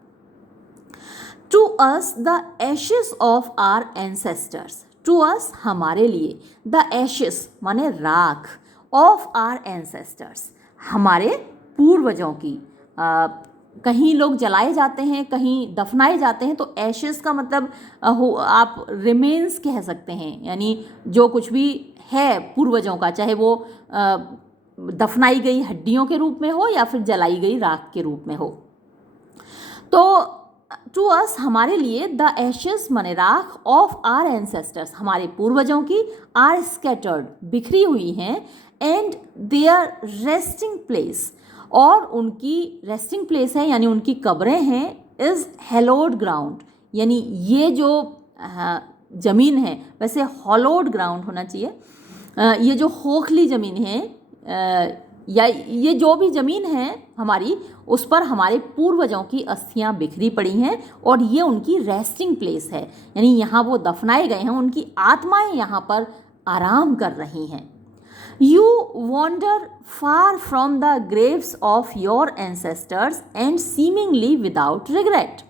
To us the ashes of our ancestors, to us हमारे लिए, द एशेस माने राख, ऑफ आर एंसेस्टर्स हमारे पूर्वजों की, कहीं लोग जलाए जाते हैं, कहीं दफनाए जाते हैं, तो एशेस का मतलब आप रिमेन्स कह सकते हैं, यानी जो कुछ भी है पूर्वजों का, चाहे वो दफनाई गई हड्डियों के रूप में हो या फिर जलाई गई राख के रूप में हो। तो टू अस हमारे लिए, द एशेस माने राख, ऑफ आर एंसेस्टर्स हमारे पूर्वजों की, आर स्कैटर्ड बिखरी हुई हैं, एंड देयर रेस्टिंग प्लेस और उनकी रेस्टिंग प्लेस है यानी उनकी कब्रें हैं, इज़ हेलोड ग्राउंड यानी ये जो ज़मीन है, वैसे हॉलोड ग्राउंड होना चाहिए, ये जो खोखली ज़मीन है या ये जो भी ज़मीन है हमारी, उस पर हमारे पूर्वजों की अस्थियां बिखरी पड़ी हैं और ये उनकी रेस्टिंग प्लेस है, यानी यहाँ वो दफनाए गए हैं, उनकी आत्माएं यहाँ पर आराम कर रही हैं। You wander far from the graves of your ancestors and seemingly without regret.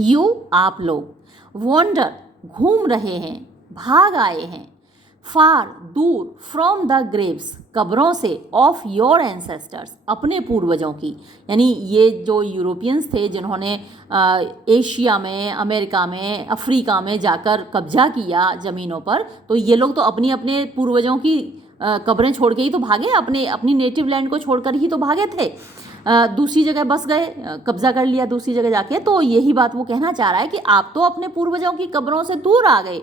You आप लोग wander घूम रहे हैं, भाग आए हैं, far दूर, from the graves कब्रों से, of your ancestors अपने पूर्वजों की, यानी ये जो यूरोपियंस थे जिन्होंने एशिया में, अमेरिका में, अफ्रीका में जाकर कब्जा किया ज़मीनों पर, तो ये लोग तो अपनी अपने पूर्वजों की कब्रें छोड़ के ही तो भागे, अपनी नेटिव लैंड को छोड़कर ही तो भागे थे, दूसरी जगह बस गए, कब्जा कर लिया दूसरी जगह जाके। तो यही बात वो कहना चाह रहा है कि आप तो अपने पूर्वजों की कब्रों से दूर आ गए,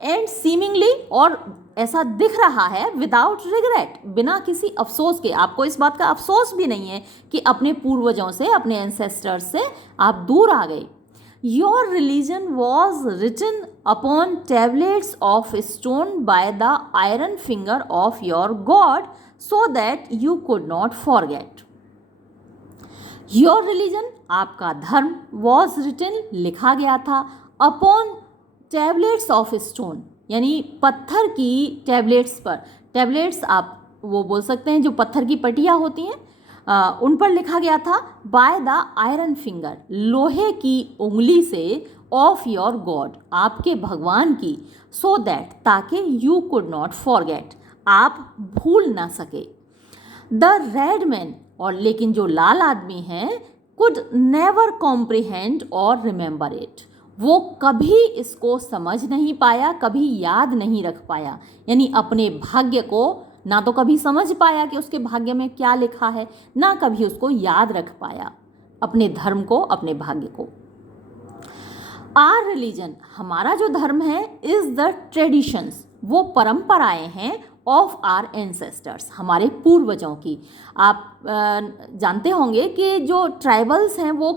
एंड सीमिंगली और ऐसा दिख रहा है, विदाउट रिग्रेट बिना किसी अफसोस के, आपको इस बात का अफसोस भी नहीं है कि अपने पूर्वजों से, अपने एंसेस्टर्स से आप दूर आ गए। Your religion was written upon tablets of stone by the iron finger of your God, so that you could not forget. Your religion, आपका धर्म, was written, लिखा गया था, upon tablets of stone, यानी पत्थर की टैबलेट्स पर। टैबलेट्स आप वो बोल सकते हैं जो पत्थर की पटिया होती हैं उन पर लिखा गया था बाय द आयरन फिंगर, लोहे की उंगली से, ऑफ योर गॉड, आपके भगवान की, सो दैट, ताकि यू कुड नॉट फॉरगेट, आप भूल ना सके। द रेड मैन, और लेकिन जो लाल आदमी हैं, कुड नेवर कॉम्प्रिहेंड और रिमेंबर इट, वो कभी इसको समझ नहीं पाया, कभी याद नहीं रख पाया, यानी अपने भाग्य को ना तो कभी समझ पाया कि उसके भाग्य में क्या लिखा है, ना कभी उसको याद रख पाया, अपने धर्म को, अपने भाग्य को। आर रिलीजन, हमारा जो धर्म है, इज द ट्रेडिशंस, वो परंपराएं हैं, ऑफ आर एंसेस्टर्स, हमारे पूर्वजों की। आप जानते होंगे कि जो ट्राइबल्स हैं वो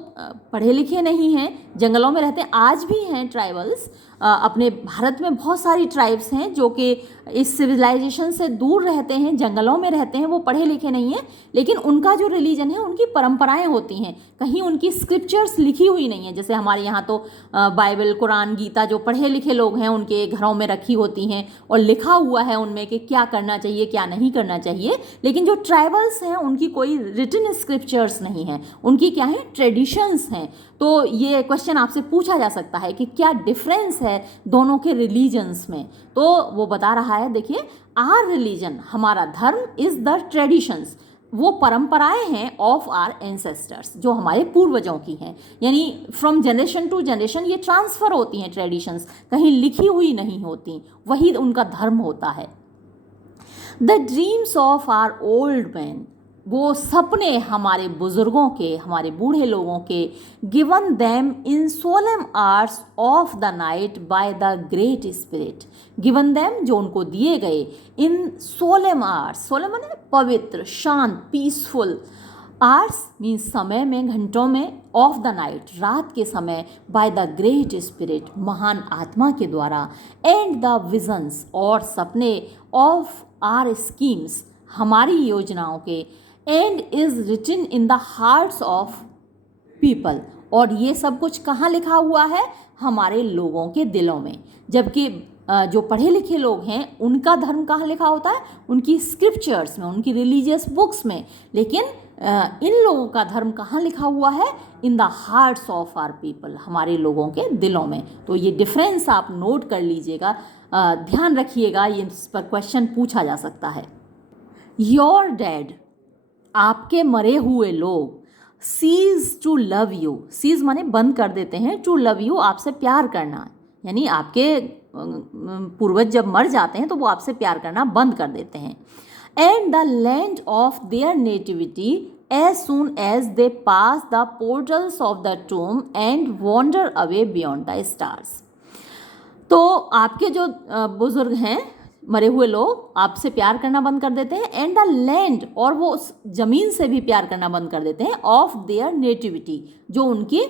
पढ़े लिखे नहीं हैं, जंगलों में रहते हैं, आज भी हैं ट्राइबल्स। अपने भारत में बहुत सारी ट्राइब्स हैं जो कि इस सिविलाइजेशन से दूर रहते हैं, जंगलों में रहते हैं, वो पढ़े लिखे नहीं हैं, लेकिन उनका जो रिलीजन है, उनकी परंपराएं होती हैं, कहीं उनकी स्क्रिप्चर्स लिखी हुई नहीं है। जैसे हमारे यहाँ तो बाइबल, कुरान, गीता जो पढ़े लिखे लोग हैं उनके घरों में रखी होती हैं और लिखा हुआ है उनमें कि क्या करना चाहिए, क्या नहीं करना चाहिए, लेकिन जो ट्राइबल्स हैं उनकी कोई रिटन स्क्रिप्चर्स नहीं है, उनकी क्या है, ट्रेडिशंस हैं। तो ये क्वेश्चन आपसे पूछा जा सकता है कि क्या डिफरेंस है दोनों के रिलीजन्स में, तो वो बता रहा है, देखिए, आर रिलीजन, हमारा धर्म, इज द ट्रेडिशंस, वो परंपराएं हैं, ऑफ आर एंसेस्टर्स, जो हमारे पूर्वजों की हैं, यानी फ्रॉम जनरेशन टू जनरेशन ये ट्रांसफ़र होती हैं ट्रेडिशंस, कहीं लिखी हुई नहीं होती, वही उनका धर्म होता है। The dreams of our old men, वो सपने हमारे बुज़ुर्गों के, हमारे बूढ़े लोगों के, given them in solemn hours of the night by the great spirit, given them, जो उनको दिए गए, इन सोलम आवर्स, सोलम माने पवित्र, शांत, पीसफुल, आवर्स मीन्स समय में, घंटों में, ऑफ द नाइट, रात के समय, बाय द ग्रेट स्पिरिट, महान आत्मा के द्वारा, एंड द विजन्स, और सपने, ऑफ आर स्कीम्स, हमारी योजनाओं के, and is written in the hearts of people, और ये सब कुछ कहाँ लिखा हुआ है, हमारे लोगों के दिलों में। जबकि जो पढ़े लिखे लोग हैं उनका धर्म कहाँ लिखा होता है, उनकी स्क्रिप्चर्स में, उनकी रिलीजियस बुक्स में, लेकिन इन लोगों का धर्म कहाँ लिखा हुआ है, in the hearts of our people, हमारे लोगों के दिलों में। तो ये डिफरेंस आप नोट कर लीजिएगा, ध्यान रखिएगा, ये इस पर क्वेश्चन पूछा जा सकता है। योर डैड, आपके मरे हुए लोग, cease to love you, cease माने बंद कर देते हैं, टू लव यू, आपसे प्यार करना, यानी आपके पूर्वज जब मर जाते हैं तो वो आपसे प्यार करना बंद कर देते हैं। And the land of their nativity as soon as they pass the portals of the tomb and wander away beyond the stars, तो आपके जो बुजुर्ग हैं, मरे हुए लोग, आपसे प्यार करना बंद कर देते हैं, एंड द लैंड, और वो उस जमीन से भी प्यार करना बंद कर देते हैं, ऑफ देयर नेटिविटी, जो उनकी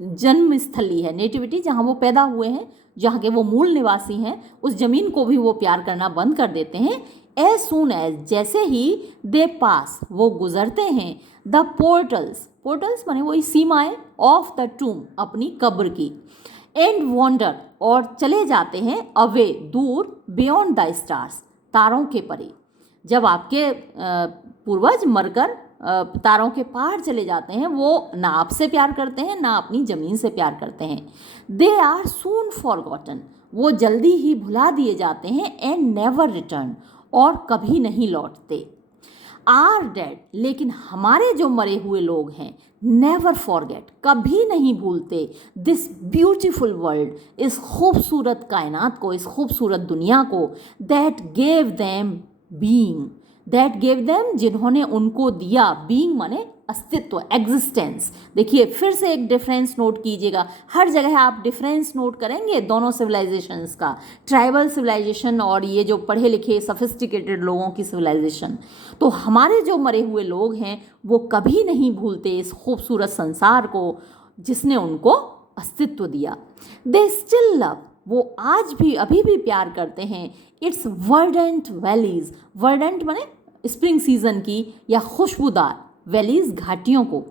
जन्म स्थली है, नेटिविटी जहाँ वो पैदा हुए हैं, जहाँ के वो मूल निवासी हैं, उस जमीन को भी वो प्यार करना बंद कर देते हैं। एज सून एज, जैसे ही, दे पास, वो गुजरते हैं, द पोर्टल्स, पोर्टल्स माने वही सीमाएं, ऑफ द टूम, अपनी कब्र की, एंड वॉन्डर, और चले जाते हैं, अवे, दूर, बियॉन्ड द स्टार्स, तारों के परे। जब आपके पूर्वज मरकर तारों के पार चले जाते हैं, वो ना आपसे प्यार करते हैं, ना अपनी ज़मीन से प्यार करते हैं। दे आर सून फॉरगॉटन, वो जल्दी ही भुला दिए जाते हैं, एंड नेवर रिटर्न, और कभी नहीं लौटते। आर डेड, लेकिन हमारे जो मरे हुए लोग हैं, नेवर फॉरगेट, कभी नहीं भूलते, दिस ब्यूटीफुल वर्ल्ड, इस खूबसूरत कायनात को, इस खूबसूरत दुनिया को, that gave them being, that gave them, जिन्होंने उनको दिया, बीइंग माने अस्तित्व, एग्जिस्टेंस। देखिए फिर से एक डिफरेंस नोट कीजिएगा, हर जगह आप डिफरेंस नोट करेंगे दोनों सिविलाइजेशंस का, ट्राइबल सिविलाइजेशन और ये जो पढ़े लिखे सफिस्टिकेटेड लोगों की सिविलाइजेशन। तो हमारे जो मरे हुए लोग हैं वो कभी नहीं भूलते इस खूबसूरत संसार को जिसने उनको अस्तित्व दिया। दे स्टिल लव, वो आज भी, अभी भी प्यार करते हैं, इट्स वर्डेंट वैलीज, वर्डेंट माने स्प्रिंग सीजन की या खुशबूदार, वैलीज घाटियों को,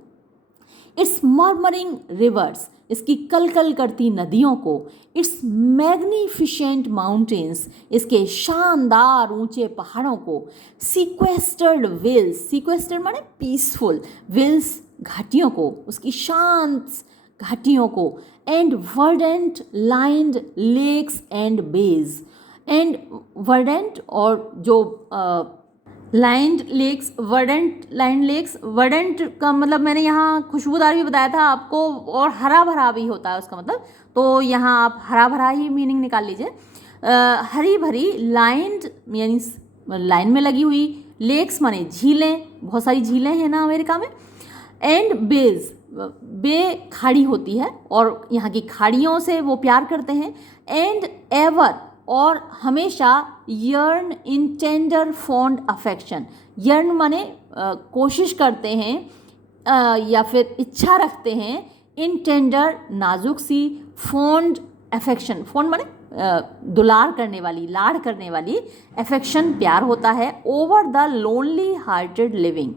इट्स मर्मरिंग रिवर्स, इसकी कल कल करती नदियों को, इट्स मैग्निफिसेंट माउंटेन्स, इसके शानदार ऊंचे पहाड़ों को, सीक्वेस्टर्ड विल्स, सीक्वेस्टर्ड माने पीसफुल, विल्स घाटियों को, उसकी शांत घाटियों को, and verdant lined lakes and bays, and verdant और जो lined lakes, lined lakes, verdant का मतलब मैंने यहाँ खुशबूदार भी बताया था आपको, और हरा भरा भी होता है उसका मतलब, तो यहाँ आप हरा भरा ही मीनिंग निकाल लीजिए। हरी भरी, लाइंड यानी लाइन में लगी हुई, लेक्स माने झीलें, बहुत सारी झीलें हैं ना अमेरिका में, एंड बेज, बे खाड़ी होती है और यहाँ की खाड़ियों से वो प्यार करते हैं, एंड एवर और हमेशा, यर्न इन टेंडर फॉन्ड अफेक्शन, यर्न माने कोशिश करते हैं या फिर इच्छा रखते हैं, इन टेंडर नाजुक सी, फॉन्ड अफेक्शन, फॉन्ड माने दुलार करने वाली, लाड़ करने वाली, अफेक्शन प्यार होता है, over the lonely hearted living,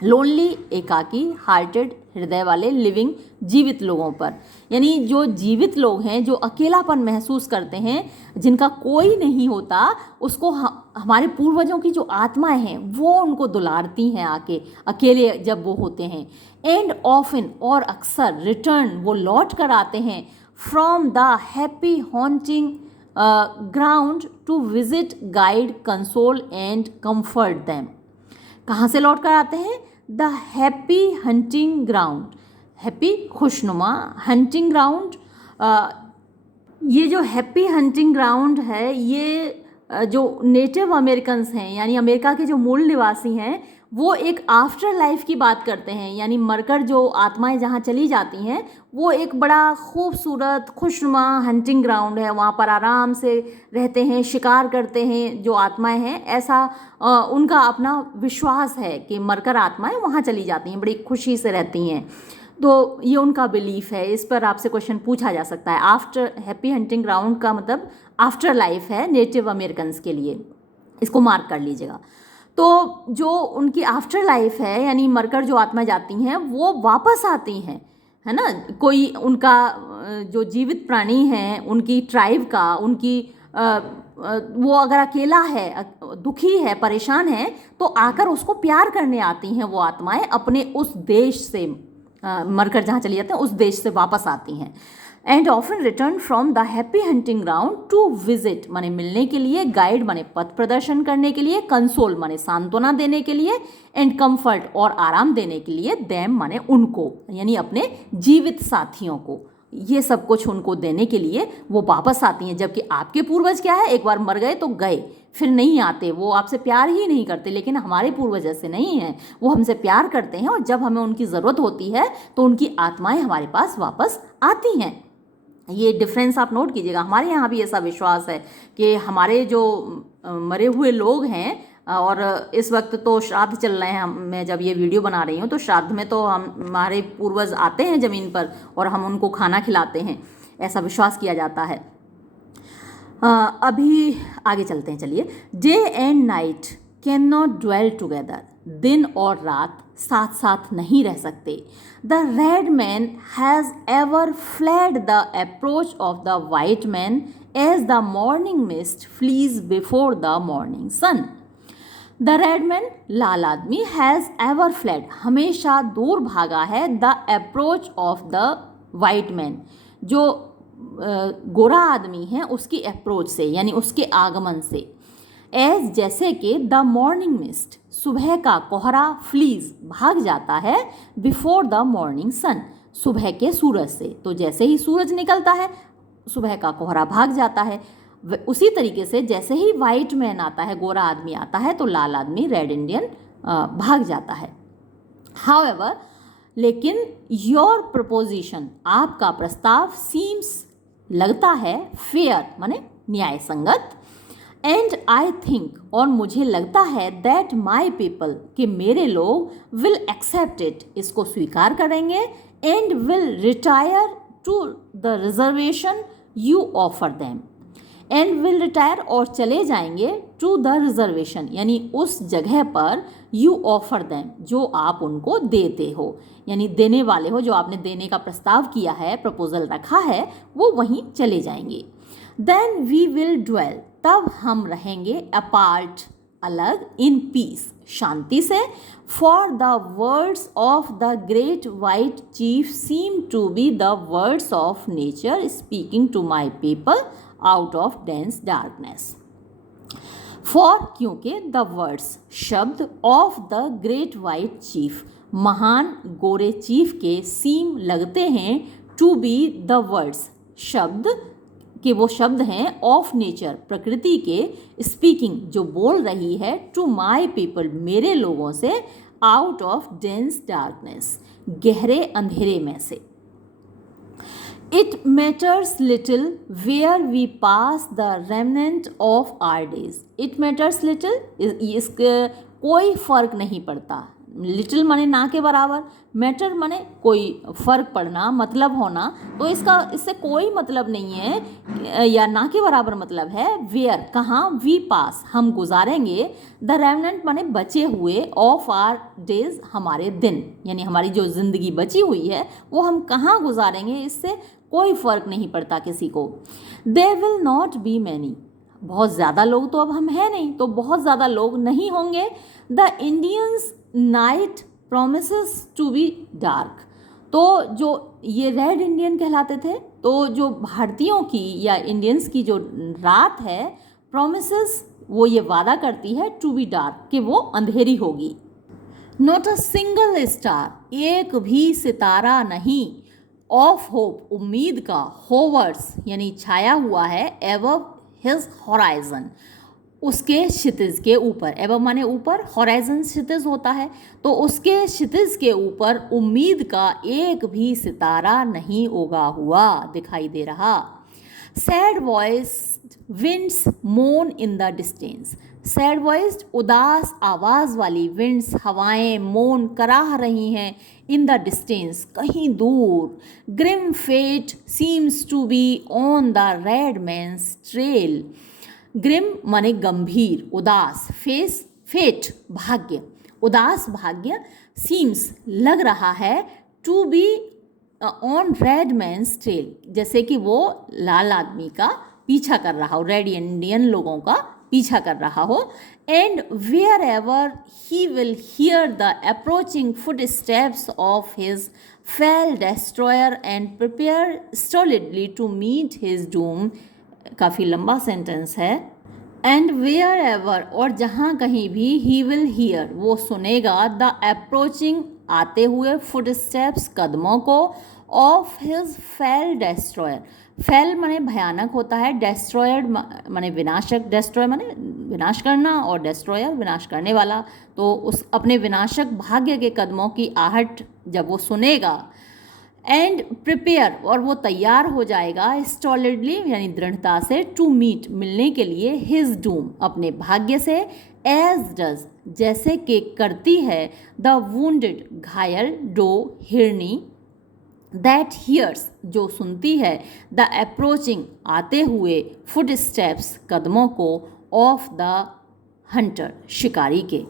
lonely एकाकी, हार्टेड हृदय वाले, लिविंग जीवित लोगों पर, यानी जो जीवित लोग हैं जो अकेलापन महसूस करते हैं, जिनका कोई नहीं होता, उसको हमारे पूर्वजों की जो आत्माएं हैं वो उनको दुलारती हैं आके, अकेले जब वो होते हैं, एंड ऑफन और अक्सर, रिटर्न वो लौट कर आते हैं, from the happy haunting ground to visit, guide, console and comfort them. कहाँ से लौट कर आते हैं? The happy hunting ground, happy खुशनुमा, हंटिंग ग्राउंड, ये जो हैप्पी हंटिंग ग्राउंड है, ये जो नेटिव अमेरिकन्स हैं यानी अमेरिका के जो मूल निवासी हैं, वो एक आफ्टर लाइफ की बात करते हैं, यानी मरकर जो आत्माएं जहाँ चली जाती हैं वो एक बड़ा खूबसूरत खुशनुमा हंटिंग ग्राउंड है, वहाँ पर आराम से रहते हैं, शिकार करते हैं जो आत्माएं हैं, ऐसा उनका अपना विश्वास है कि मरकर आत्माएं वहाँ चली जाती हैं, बड़ी खुशी से रहती हैं, तो ये उनका बिलीफ है। इस पर आपसे क्वेश्चन पूछा जा सकता है। आफ्टर, हैप्पी हंटिंग ग्राउंड का मतलब आफ्टर लाइफ है नेटिव अमेरिकन्स के लिए, इसको मार्क कर लीजिएगा। तो जो उनकी आफ्टर लाइफ है यानी मरकर जो आत्मा जाती हैं वो वापस आती हैं, है ना, कोई उनका जो जीवित प्राणी हैं उनकी ट्राइब का, उनकी वो अगर अकेला है, दुखी है, परेशान है, तो आकर उसको प्यार करने आती हैं वो आत्माएं, अपने उस देश से मरकर जहाँ चली जाते हैं उस देश से वापस आती हैं। And often return from the happy hunting ground to visit माने मिलने के लिए, गाइड माने पथ प्रदर्शन करने के लिए, कंसोल माने सांत्वना देने के लिए, एंड कंफर्ट और आराम देने के लिए, देम माने उनको यानी अपने जीवित साथियों को, ये सब कुछ उनको देने के लिए वो वापस आती हैं। जबकि आपके पूर्वज क्या है, एक बार मर गए तो गए, फिर नहीं आते, वो आपसे प्यार ही नहीं करते। लेकिन हमारे पूर्वज ऐसे नहीं हैं, वो हमसे प्यार करते हैं और जब हमें उनकी ज़रूरत होती है तो उनकी आत्माएं हमारे पास वापस आती हैं। ये डिफरेंस आप नोट कीजिएगा। हमारे यहाँ भी ऐसा विश्वास है कि हमारे जो मरे हुए लोग हैं, और इस वक्त तो श्राद्ध चल रहे हैं, मैं जब ये वीडियो बना रही हूँ तो श्राद्ध में तो हमारे पूर्वज आते हैं ज़मीन पर और हम उनको खाना खिलाते हैं, ऐसा विश्वास किया जाता है। अभी आगे चलते हैं, चलिए। Day and night can not dwell together, दिन और रात साथ साथ नहीं रह सकते। The red man has ever fled the approach of the white man as the morning mist flees before the morning sun. The red man, लाल आदमी, हैज़ एवर फ्लेड, हमेशा दूर भागा है, the approach of the white man, जो गोरा आदमी है उसकी अप्रोच से यानी उसके आगमन से, एज जैसे कि द मॉर्निंग मिस्ट, सुबह का कोहरा, फ्लीज भाग जाता है, बिफोर द मॉर्निंग सन, सुबह के सूरज से, तो जैसे ही सूरज निकलता है सुबह का कोहरा भाग जाता है। उसी तरीके से जैसे ही वाइट मैन आता है, गोरा आदमी आता है, तो लाल आदमी, रेड इंडियन, भाग जाता है। हाउएवर, लेकिन योर प्रपोजिशन, आपका प्रस्ताव, सीम्स लगता है, फेयर माने न्याय संगत, एंड आई थिंक और मुझे लगता है, दैट माई पीपल कि मेरे लोग, विल एक्सेप्ट इट इसको स्वीकार करेंगे, and will retire to the reservation you offer them, and will retire और चले जाएंगे टू द रिजर्वेशन यानी उस जगह पर यू ऑफर देम जो आप उनको देते हो, यानी देने वाले हो, जो आपने देने का प्रस्ताव किया है, प्रपोजल रखा है, वो वहीं चले जाएंगे। देन वी विल ड्वेल तब हम रहेंगे अपार्ट अलग, इन पीस शांति से, for the words of the great white chief seem to be the words of nature speaking to my people out of dense darkness. For क्योंकि द वर्ड्स शब्द of the great white chief महान गोरे chief के सीम लगते हैं, to be the words शब्द कि वो शब्द हैं ऑफ नेचर प्रकृति के, स्पीकिंग जो बोल रही है, टू माई पीपल मेरे लोगों से, आउट ऑफ डेंस डार्कनेस गहरे अंधेरे में से। It matters little where we pass the remnant of our days. It matters little, इसके कोई फर्क नहीं पड़ता। लिटिल माने ना के बराबर, मैटर माने कोई फर्क पड़ना, मतलब होना, तो इससे कोई मतलब नहीं है, या ना के बराबर मतलब है। वेयर कहाँ, वी पास हम गुजारेंगे, द रेमनेंट माने बचे हुए, ऑफ आर डेज हमारे दिन, यानी हमारी जो ज़िंदगी बची हुई है वो हम कहाँ गुजारेंगे, इससे कोई फ़र्क नहीं पड़ता किसी को। They will not be many, बहुत ज़्यादा लोग तो अब हम हैं नहीं, तो बहुत ज़्यादा लोग नहीं होंगे। The Indian's night promises to be dark, तो जो ये रेड इंडियन कहलाते थे, तो जो भारतीयों की या इंडियंस की जो रात है, प्रोमिसेस वो ये वादा करती है, टू बी डार्क कि वो अंधेरी होगी। नॉट अ सिंगल स्टार, एक भी सितारा नहीं, ऑफ होप उम्मीद का, होवर्स यानी छाया हुआ है, एबव हिज हॉराइजन उसके क्षितिज के ऊपर, एवं माने ऊपर, हॉराइजन क्षितिज होता है, तो उसके क्षितिज के ऊपर उम्मीद का एक भी सितारा नहीं उगा हुआ दिखाई दे रहा। सैड वॉइस्ड विंड्स मोन in the distance, sad voiced उदास आवाज़ वाली विंड्स हवाएं मोन कराह रही हैं, इन द डिस्टेंस कहीं दूर। Grim fate seems to be on the red man's trail, grim माने गंभीर, उदास, फेस फेट भाग्य, उदास भाग्य, सीम्स लग रहा है, to be on red man's trail जैसे कि वो लाल आदमी का पीछा कर रहा हो, रेड इंडियन लोगों का पीछा कर रहा हो। And wherever he will hear the approaching footsteps of his fell destroyer and prepare stolidly to meet his doom, काफ़ी लंबा सेंटेंस है। एंड वेयर एवर और जहाँ कहीं भी, ही विल हियर वो सुनेगा, द अप्रोचिंग आते हुए, फुट स्टेप्स कदमों को, of his fell destroyer, fail माने भयानक होता है, डिस्ट्रॉयड माने विनाशक, डिस्ट्रॉय माने विनाश करना और डिस्ट्रॉयर विनाश करने वाला, तो उस अपने विनाशक भाग्य के कदमों की आहट जब वो सुनेगा। एंड प्रिपेयर और वो तैयार हो जाएगा, स्टॉलिडली यानी दृढ़ता से, टू मीट मिलने के लिए, हिज डूम अपने भाग्य से, एज डज जैसे कि करती है, द वुंडेड घायल, डो हिरनी, दैट हियर्स जो सुनती है, द अप्रोचिंग आते हुए, फुट स्टेप्स कदमों को, ऑफ द हंटर शिकारी के।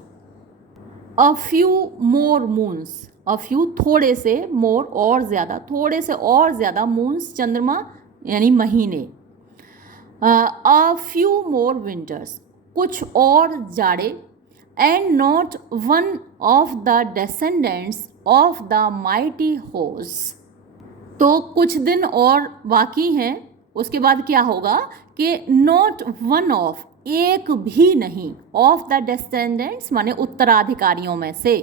A few more moons, a few थोड़े से, मोर और ज़्यादा, थोड़े से और ज़्यादा, मून्स चंद्रमा यानी महीने। अ फ्यू मोर विंटर्स कुछ और जाड़े, and not one of the descendants of the mighty horse, तो कुछ दिन और बाकी हैं, उसके बाद क्या होगा कि नॉट वन ऑफ एक भी नहीं, ऑफ द डिसेंडेंट्स माने उत्तराधिकारियों में से,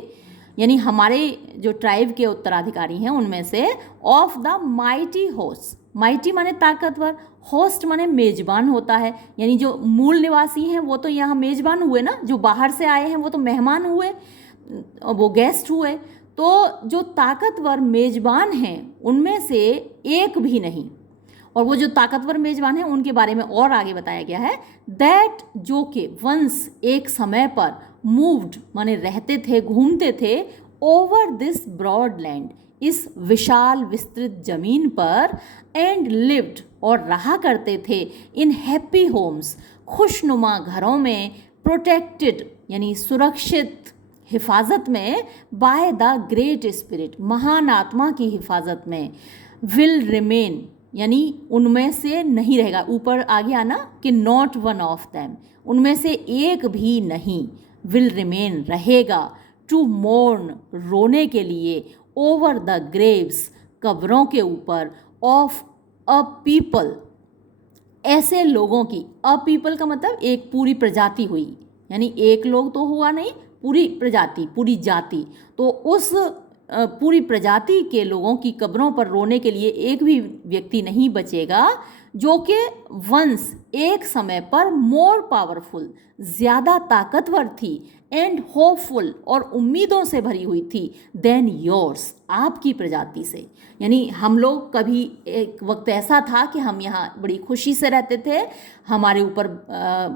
यानी हमारे जो ट्राइब के उत्तराधिकारी हैं उनमें से, of the mighty host, mighty माने ताकतवर, होस्ट माने मेजबान होता है, यानी जो मूल निवासी हैं वो तो यहाँ मेजबान हुए ना, जो बाहर से आए हैं वो तो मेहमान हुए, वो गेस्ट हुए, तो जो ताकतवर मेजबान हैं उनमें से एक भी नहीं। और वो जो ताकतवर मेजबान हैं उनके बारे में और आगे बताया गया है, दैट जो कि वंस एक समय पर, मूव्ड माने रहते थे, घूमते थे, ओवर दिस ब्रॉड लैंड, इस विशाल विस्तृत जमीन पर, एंड लिव्ड, और रहा करते थे, इन हैप्पी होम्स, खुशनुमा घरों में, प्रोटेक्टेड यानी सुरक्षित, हिफाजत में, बाय द ग्रेट स्पिरिट, महान आत्मा की हिफाजत में, विल रिमेन यानी उनमें से नहीं रहेगा, ऊपर आ गया ना कि नॉट वन ऑफ दैम, उनमें से एक भी नहीं, विल रिमेन रहेगा, टू मोर्न रोने के लिए, ओवर द ग्रेव्स कब्रों के ऊपर, ऑफ अ पीपल ऐसे लोगों की, अ पीपल का मतलब एक पूरी प्रजाति हुई, यानी एक लोग तो हुआ नहीं, पूरी प्रजाति, पूरी जाति, तो उस पूरी प्रजाति के लोगों की कब्रों पर रोने के लिए एक भी व्यक्ति नहीं बचेगा, जो कि वंस एक समय पर मोर पावरफुल ज़्यादा ताकतवर थी, एंड होपफुल और उम्मीदों से भरी हुई थी, देन योर्स आपकी प्रजाति से। यानी हम लोग कभी एक वक्त ऐसा था कि हम यहाँ बड़ी खुशी से रहते थे, हमारे ऊपर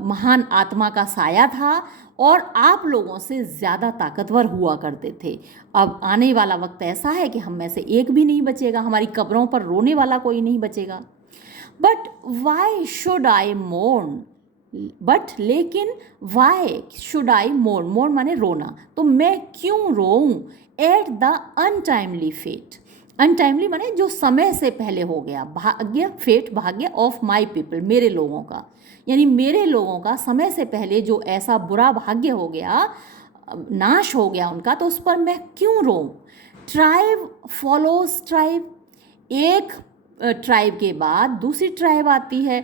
महान आत्मा का साया था और आप लोगों से ज़्यादा ताकतवर हुआ करते थे। अब आने वाला वक्त ऐसा है कि हम में से एक भी नहीं बचेगा, हमारी कब्रों पर रोने वाला कोई नहीं बचेगा। But why should I mourn, but लेकिन why should I mourn, mourn माने रोना, तो मैं क्यों रोऊं, at the untimely fate, untimely माने जो समय से पहले हो गया, भाग्य, फेट भाग्य, ऑफ माई पीपल मेरे लोगों का, यानी मेरे लोगों का समय से पहले जो ऐसा बुरा भाग्य हो गया, नाश हो गया उनका, तो उस पर मैं क्यों रोऊं। ट्राइब फॉलोज ट्राइब, एक ट्राइब के बाद दूसरी ट्राइब आती है,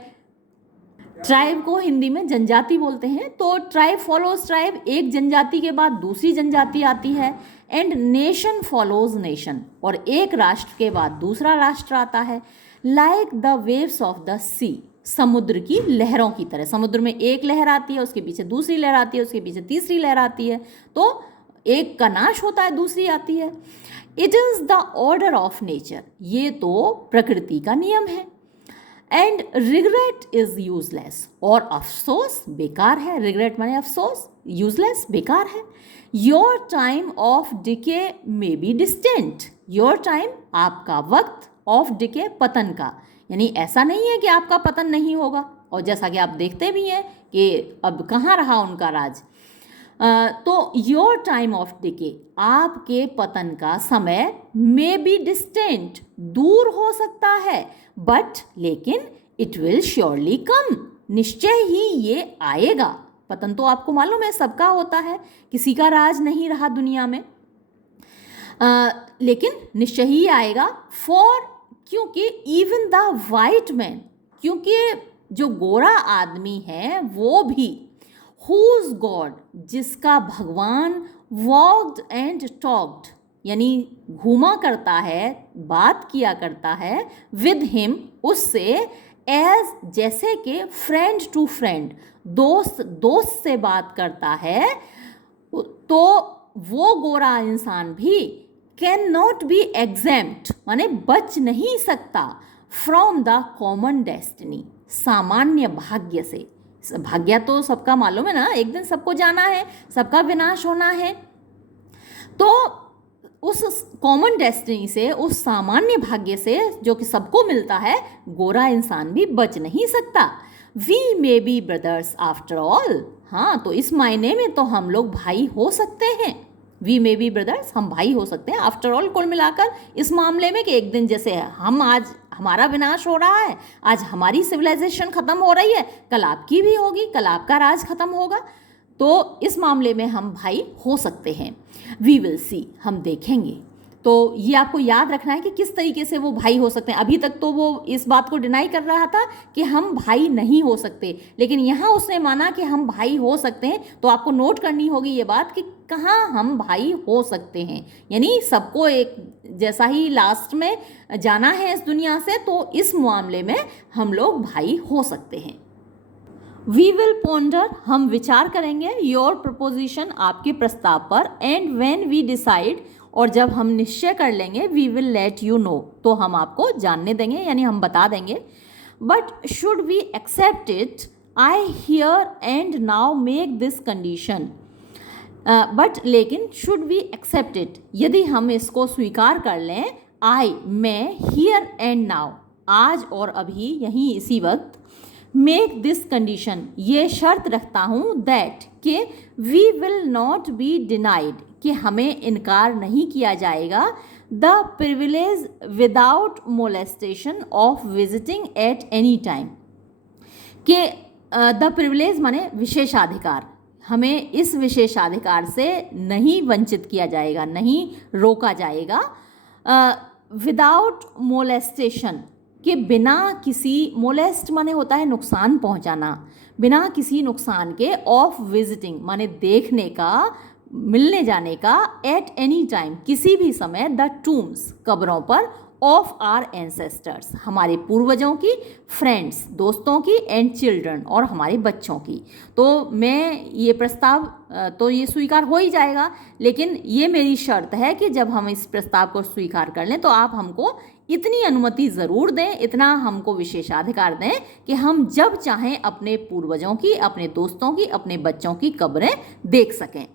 ट्राइब को हिंदी में जनजाति बोलते हैं, तो ट्राइब फॉलोज ट्राइब, एक जनजाति के बाद दूसरी जनजाति आती है, एंड नेशन फॉलोज नेशन, और एक राष्ट्र के बाद दूसरा राष्ट्र आता है, like the waves of the sea, समुद्र की लहरों की तरह, समुद्र में एक लहर आती है, उसके पीछे दूसरी लहर आती है, उसके पीछे तीसरी लहर आती है, तो एक का नाश होता है, दूसरी आती है। It is the order of nature, ये तो प्रकृति का नियम है। एंड रिग्रेट इज यूजलेस, और अफसोस बेकार है, रिग्रेट माने अफसोस, यूजलेस बेकार है। Your time of decay may be distant, your time आपका वक्त, ऑफ डिके पतन का, यानी ऐसा नहीं है कि आपका पतन नहीं होगा, और जैसा कि आप देखते भी हैं कि अब कहाँ रहा उनका राज। तो योर टाइम ऑफ डिके, आपके पतन का समय, मे बी डिस्टेंट दूर हो सकता है, बट लेकिन इट विल श्योरली कम, निश्चय ही ये आएगा। पतन तो आपको मालूम है सबका होता है, किसी का राज नहीं रहा दुनिया में, लेकिन निश्चय ही आएगा। फॉर, क्योंकि इवन द वाइट मैन, क्योंकि जो गोरा आदमी है वो भी, हुज गॉड, जिसका भगवान, वॉक्ड एंड टॉक्ड, यानी घूमा करता है, बात किया करता है, विद हिम, उससे, एज जैसे कि फ्रेंड टू फ्रेंड, दोस्त दोस्त से बात करता है, तो वो गोरा इंसान भी कैन नॉट बी एग्जेम्प्ट माने बच नहीं सकता, फ्रॉम द कॉमन डेस्टिनी, सामान्य भाग्य से। भाग्य तो सबका मालूम है ना, एक दिन सबको जाना है, सबका विनाश होना है, तो उस कॉमन डेस्टिनी से, उस सामान्य भाग्य से जो कि सबको मिलता है, गोरा इंसान भी बच नहीं सकता। We may be brothers after all, हाँ तो इस मायने में तो हम लोग भाई हो सकते हैं। वी मे बी ब्रदर्स, हम भाई हो सकते हैं, आफ्टर ऑल कुल मिलाकर इस मामले में कि एक दिन जैसे हम, आज हमारा विनाश हो रहा है, आज हमारी सिविलाइजेशन ख़त्म हो रही है, कल आपकी भी होगी, कल आपका राज ख़त्म होगा, तो इस मामले में हम भाई हो सकते हैं। वी विल सी, हम देखेंगे। तो ये आपको याद रखना है कि किस तरीके से वो भाई हो सकते हैं। अभी तक तो वो इस बात को डिनाई कर रहा था कि हम भाई नहीं हो सकते, लेकिन यहाँ उसने माना कि हम भाई हो सकते हैं। तो आपको नोट करनी होगी ये बात कि कहाँ हम भाई हो सकते हैं, यानी सबको एक जैसा ही लास्ट में जाना है इस दुनिया से, तो इस मामले में हम लोग भाई हो सकते हैं। वी विल पॉन्डर, हम विचार करेंगे, योर प्रपोजिशन, आपके प्रस्ताव पर, एंड व्हेन वी डिसाइड, और जब हम निश्चय कर लेंगे, we will let you know, तो हम आपको जानने देंगे, यानी हम बता देंगे। But should we accept it, I here and now make this condition, but लेकिन शुड वी एक्सेप्ट इट, यदि हम इसको स्वीकार कर लें, आई मैं हियर एंड नाउ, आज और अभी यहीं इसी वक्त, मेक दिस कंडीशन ये शर्त रखता हूँ, दैट कि we will not be denied कि हमें इनकार नहीं किया जाएगा, the privilege without molestation of visiting at any time, कि द प्रिविलेज माने विशेषाधिकार, हमें इस विशेषाधिकार से नहीं वंचित किया जाएगा, नहीं रोका जाएगा, विदाउट मोलेस्टेशन कि बिना किसी, मोलेस्ट माने होता है नुकसान पहुंचाना, बिना किसी नुकसान के, ऑफ विजिटिंग माने देखने का, मिलने जाने का, एट एनी टाइम किसी भी समय, द टूम्स कब्रों पर, ऑफ आर एंसेस्टर्स हमारे पूर्वजों की, फ्रेंड्स दोस्तों की, एंड चिल्ड्रन और हमारे बच्चों की। तो मैं ये प्रस्ताव तो ये स्वीकार हो ही जाएगा, लेकिन ये मेरी शर्त है कि जब हम इस प्रस्ताव को स्वीकार कर लें तो आप हमको इतनी अनुमति ज़रूर दें, इतना हमको विशेषाधिकार दें कि हम जब चाहें अपने पूर्वजों की, अपने दोस्तों की, अपने बच्चों की कब्रें देख सकें।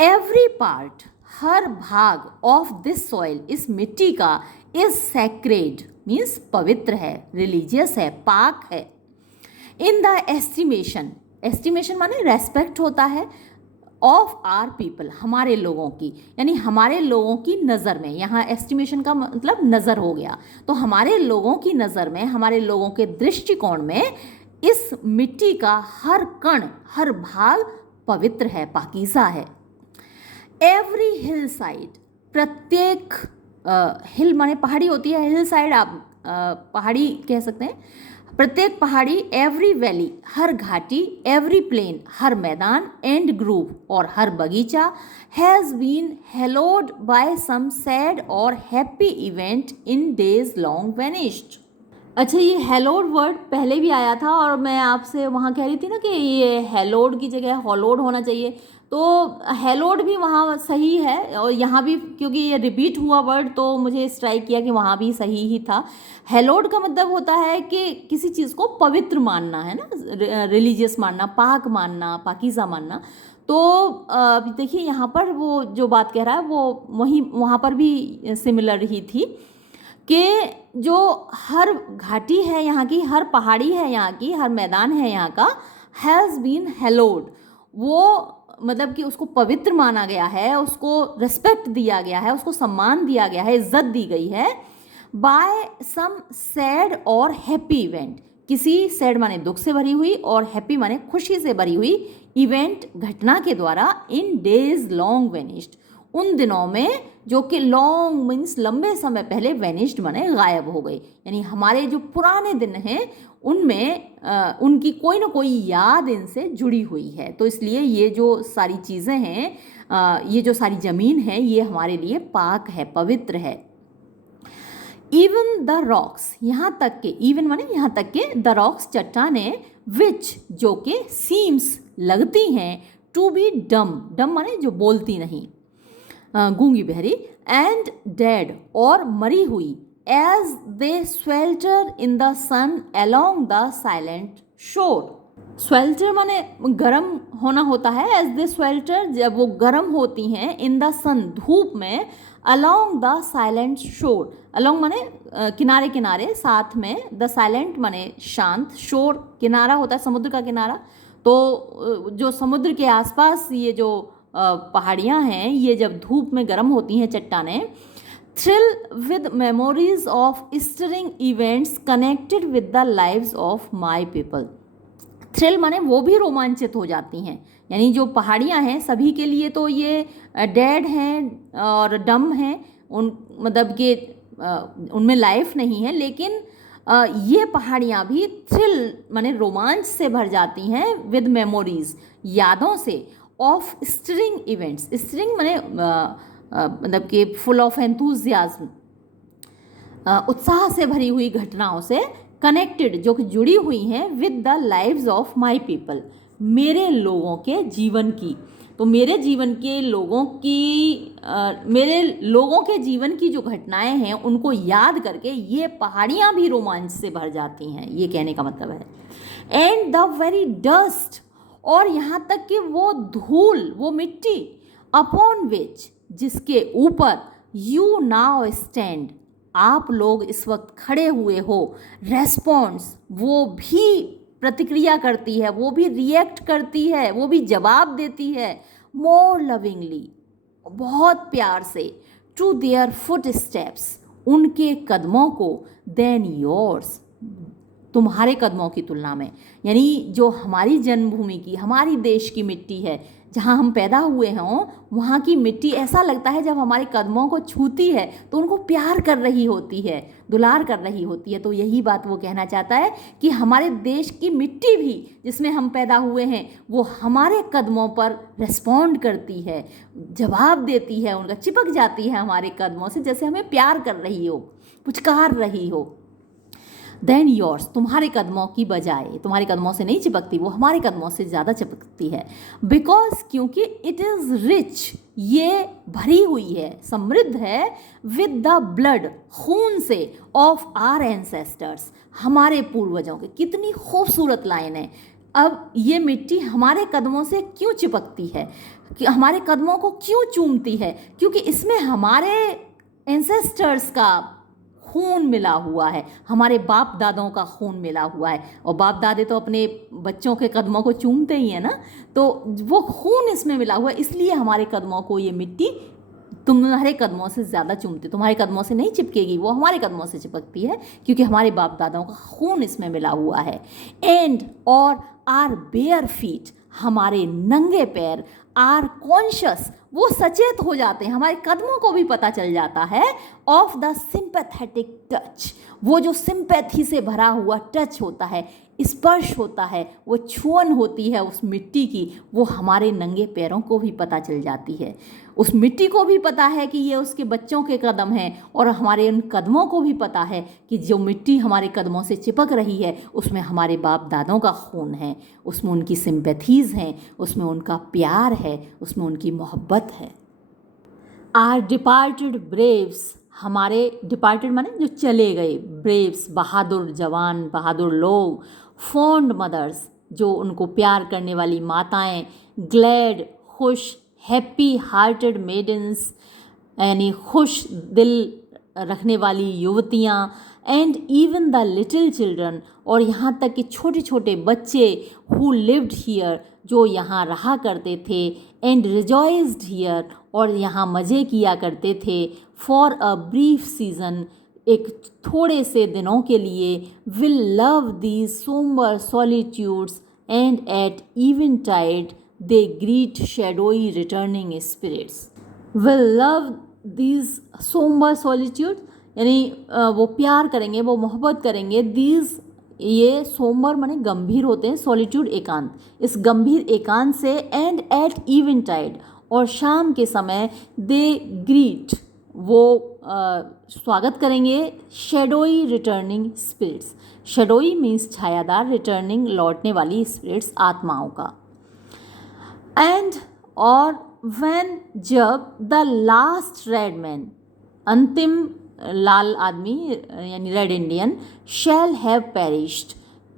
एवरी पार्ट हर भाग ऑफ दिस सॉइल इस मिट्टी का, इज सैक्रेड मीन्स पवित्र है, रिलीजियस है, पाक है, इन द एस्टिमेशन, एस्टिमेशन माने रेस्पेक्ट होता है, ऑफ आर पीपल हमारे लोगों की, यानी हमारे लोगों की नज़र में, यहाँ एस्टिमेशन का मतलब नज़र हो गया, तो हमारे लोगों की नज़र में, हमारे लोगों के दृष्टिकोण में इस मिट्टी का हर कण, हर भाग पवित्र है, पाकीज़ा है। एवरी हिल साइड, प्रत्येक हिल माने पहाड़ी होती है, हिल साइड आप पहाड़ी कह सकते हैं, प्रत्येक पहाड़ी, एवरी वैली हर घाटी, एवरी प्लेन हर मैदान, एंड ग्रूव और हर बगीचा, has been hallowed by some sad और happy event in days long vanished. अच्छा, ये हेलोड वर्ड पहले भी आया था और मैं आपसे वहाँ कह रही थी ना कि ये हेलोड की जगह हॉलोड होना चाहिए, तो हेलोड भी वहाँ सही है और यहाँ भी, क्योंकि ये रिपीट हुआ वर्ड तो मुझे स्ट्राइक किया कि वहाँ भी सही ही था। हेलोड का मतलब होता है कि किसी चीज़ को पवित्र मानना, है ना, रिलीजियस मानना, पाक मानना, पाकीज़ा मानना। तो देखिए यहाँ पर वो जो बात कह रहा है वो वहाँ पर भी सिमिलर ही थी कि जो हर घाटी है यहाँ की, हर पहाड़ी है यहाँ की, हर मैदान है यहाँ का, हैज़ बीन हेलोड, वो मतलब कि उसको पवित्र माना गया है, उसको रिस्पेक्ट दिया गया है, उसको सम्मान दिया गया है, इज्जत दी गई है, बाय सम सैड और हैप्पी इवेंट, किसी सैड माने दुख से भरी हुई और हैप्पी माने खुशी से भरी हुई इवेंट, घटना के द्वारा, इन डेज लॉन्ग वेनिश्ड, उन दिनों में जो कि लॉन्ग मीन्स लंबे समय पहले, वेनिश्ड माने गायब हो गई, यानी हमारे जो पुराने दिन हैं उनमें उनकी कोई ना कोई याद इनसे जुड़ी हुई है। तो इसलिए ये जो सारी चीज़ें हैं, ये जो सारी ज़मीन है, ये हमारे लिए पाक है, पवित्र है। इवन द रॉक्स, यहाँ तक के, इवन माने यहाँ तक के, द रॉक्स चट्टानें, विच जो कि सीम्स लगती हैं, टू बी डम, डम माने जो बोलती नहीं, गूंगी बहरी, एंड डेड और मरी हुई, as they swelter in the sun along the silent shore. Swelter माने गर्म होना होता है, एज दे स्वेल्टर जब वो गर्म होती हैं, इन द सन धूप में, अलोंग द साइलेंट शोर, अलोंग माने किनारे किनारे, साथ में, द साइलेंट माने शांत, शोर किनारा होता है, समुद्र का किनारा। तो जो समुद्र के आसपास ये जो पहाड़ियाँ हैं, ये जब धूप में गर्म होती हैं चट्टानें, thrill with memories of stirring events connected with the lives of my people. Thrill माने वो भी रोमांचित हो जाती हैं, यानी जो पहाड़ियाँ हैं सभी के लिए तो ये डेड हैं और डम हैं, उन मतलब कि उनमें लाइफ नहीं है, लेकिन ये पहाड़ियाँ भी थ्रिल माने रोमांच से भर जाती हैं, विद मेमोरीज यादों से, ऑफ स्टरिंग इवेंट्स, स्टरिंग माने मतलब कि फुल ऑफ एंथुजियाज्म, उत्साह से भरी हुई घटनाओं से, कनेक्टेड जो कि जुड़ी हुई हैं, with the lives of my people, मेरे लोगों के जीवन की। तो मेरे जीवन के लोगों की मेरे लोगों के जीवन की जो घटनाएं हैं उनको याद करके ये पहाड़ियाँ भी रोमांच से भर जाती हैं, ये कहने का मतलब है। एंड द वेरी डस्ट और यहाँ तक कि वो धूल, वो मिट्टी, अपॉन विच, जिसके ऊपर यू नाउ स्टैंड, आप लोग इस वक्त खड़े हुए हो, रेस्पॉन्स, वो भी प्रतिक्रिया करती है, वो भी रिएक्ट करती है, वो भी जवाब देती है, मोर लविंगली, बहुत प्यार से, टू देयर फुट स्टेप्स, उनके कदमों को, देन योर्स, तुम्हारे कदमों की तुलना में। यानी जो हमारी जन्मभूमि की, हमारी देश की मिट्टी है, जहाँ हम पैदा हुए हों, वहाँ की मिट्टी ऐसा लगता है जब हमारे कदमों को छूती है तो उनको प्यार कर रही होती है, दुलार कर रही होती है। तो यही बात वो कहना चाहता है कि हमारे देश की मिट्टी भी जिसमें हम पैदा हुए हैं वो हमारे कदमों पर रेस्पॉन्ड करती है, जवाब देती है, उनका चिपक जाती है हमारे कदमों से, जैसे हमें प्यार कर रही हो, पुचकार रही हो। देन योर्स, तुम्हारे कदमों की बजाय, तुम्हारे कदमों से नहीं चिपकती, वो हमारे कदमों से ज़्यादा चिपकती है। बिकॉज, क्योंकि इट इज़ रिच, ये भरी हुई है, समृद्ध है, विद द ब्लड, खून से, ऑफ आर एंसेस्टर्स, हमारे पूर्वजों के। कितनी खूबसूरत लाइन है। अब ये मिट्टी हमारे कदमों से क्यों चिपकती है, कि हमारे कदमों को क्यों चूमती है? क्योंकि इसमें हमारे एंसेस्टर्स का खून मिला हुआ है, हमारे बाप दादों का खून मिला हुआ है। और बाप दादे तो अपने बच्चों के कदमों को चूमते ही हैं ना, तो वो खून इसमें मिला हुआ है, इसलिए हमारे कदमों को ये मिट्टी तुम्हारे कदमों से ज़्यादा चूमती, तुम्हारे कदमों से नहीं चिपकेगी, वो हमारे कदमों से चिपकती है, क्योंकि हमारे बाप दादाओं का खून इसमें मिला हुआ है। एंड, और आर बेयर फीट, हमारे नंगे पैर, आर कॉन्शियस, वो सचेत हो जाते हैं, हमारे कदमों को भी पता चल जाता है, ऑफ द सिंपैथेटिक टच, वो जो सिंपैथी से भरा हुआ टच होता है, स्पर्श होता है, वो छुअन होती है उस मिट्टी की, वो हमारे नंगे पैरों को भी पता चल जाती है। उस मिट्टी को भी पता है कि ये उसके बच्चों के कदम हैं, और हमारे उन कदमों को भी पता है कि जो मिट्टी हमारे कदमों से चिपक रही है उसमें हमारे बाप दादों का खून है, उसमें उनकी सिंपैथीज़ हैं, उसमें उनका प्यार है, उसमें उनकी मोहब्बत है। आर डिपार्टेड ब्रेव्स, हमारे डिपार्टेड माने जो चले गए, ब्रेव्स, बहादुर जवान, बहादुर लोग, फॉन्ड मदर्स, जो उनको प्यार करने वाली माताएं, ग्लैड, खुश, हैप्पी हार्टेड मेडन्स, यानी खुश दिल रखने वाली युवतियाँ, and even the little children, और यहाँ तक कि छोटे छोटे बच्चे, हु लिव्ड हियर, जो यहाँ रहा करते थे, एंड रिजॉइज्ड हियर, और यहाँ मज़े किया करते थे, फॉर अ ब्रीफ सीजन, एक थोड़े से दिनों के लिए, will love these sombre solitudes, and at even tide they greet shadowy returning spirits. Will love these sombre solitude, यानी वो प्यार करेंगे, वो मोहब्बत करेंगे, दीज, ये सोमबर माने गंभीर होते हैं, सॉलिट्यूड एकांत, इस गंभीर एकांत से, एंड एट इवन टाइड, और शाम के समय, दे ग्रीट, वो स्वागत करेंगे, shadowy returning spirits, shadowy means छायादार, रिटर्निंग लौटने वाली, स्पिरिट्स आत्माओं का। एंड, और व्हेन, जब, द लास्ट रेड मैन, अंतिम लाल आदमी यानी red Indian, shall have perished,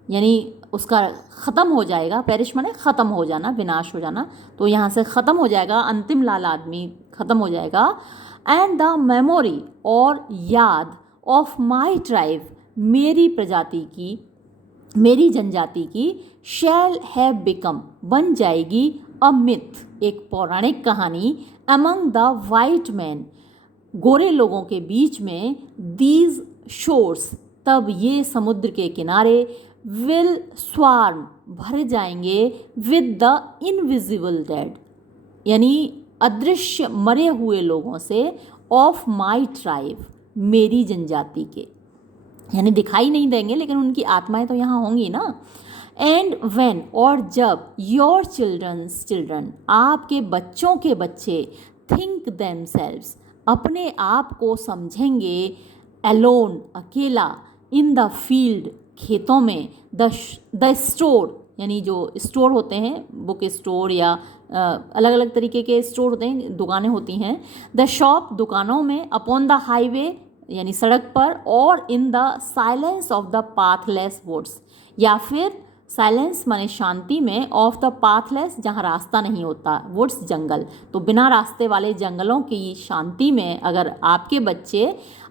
यानी उसका ख़त्म हो जाएगा, पेरिश माने ख़त्म हो जाना, विनाश हो जाना, तो यहाँ से ख़त्म हो जाएगा, अंतिम लाल आदमी ख़त्म हो जाएगा। एंड द मेमोरी, और याद, ऑफ माई ट्राइब, मेरी प्रजाति की, मेरी जनजाति की, शैल हैव बिकम, बन जाएगी, अ मिथ, एक पौराणिक कहानी, अमंग द वाइट मैन, गोरे लोगों के बीच में, दीज शोर्स, तब ये समुद्र के किनारे, विल स्वार्म, भर जाएंगे, विद द इनविजिबल डेड, यानी अदृश्य मरे हुए लोगों से, ऑफ माई ट्राइब, मेरी जनजाति के, यानी दिखाई नहीं देंगे लेकिन उनकी आत्माएं तो यहाँ होंगी ना। एंड व्हेन, और जब, योर चिल्ड्रन, आपके बच्चों के बच्चे, थिंक देमसेल्व्स, अपने आप को समझेंगे, एलोन, अकेला, इन द फील्ड, खेतों में, द स्टोर, यानी जो स्टोर होते हैं, बुक स्टोर या अलग अलग तरीके के स्टोर होते हैं, दुकानें होती हैं, द शॉप, दुकानों में, अपॉन द हाईवे, यानी सड़क पर, और in the silence of the pathless woods, या फिर साइलेंस माने शांति में, ऑफ द पाथलेस जहाँ रास्ता नहीं होता, वुड्स जंगल, तो बिना रास्ते वाले जंगलों की शांति में अगर आपके बच्चे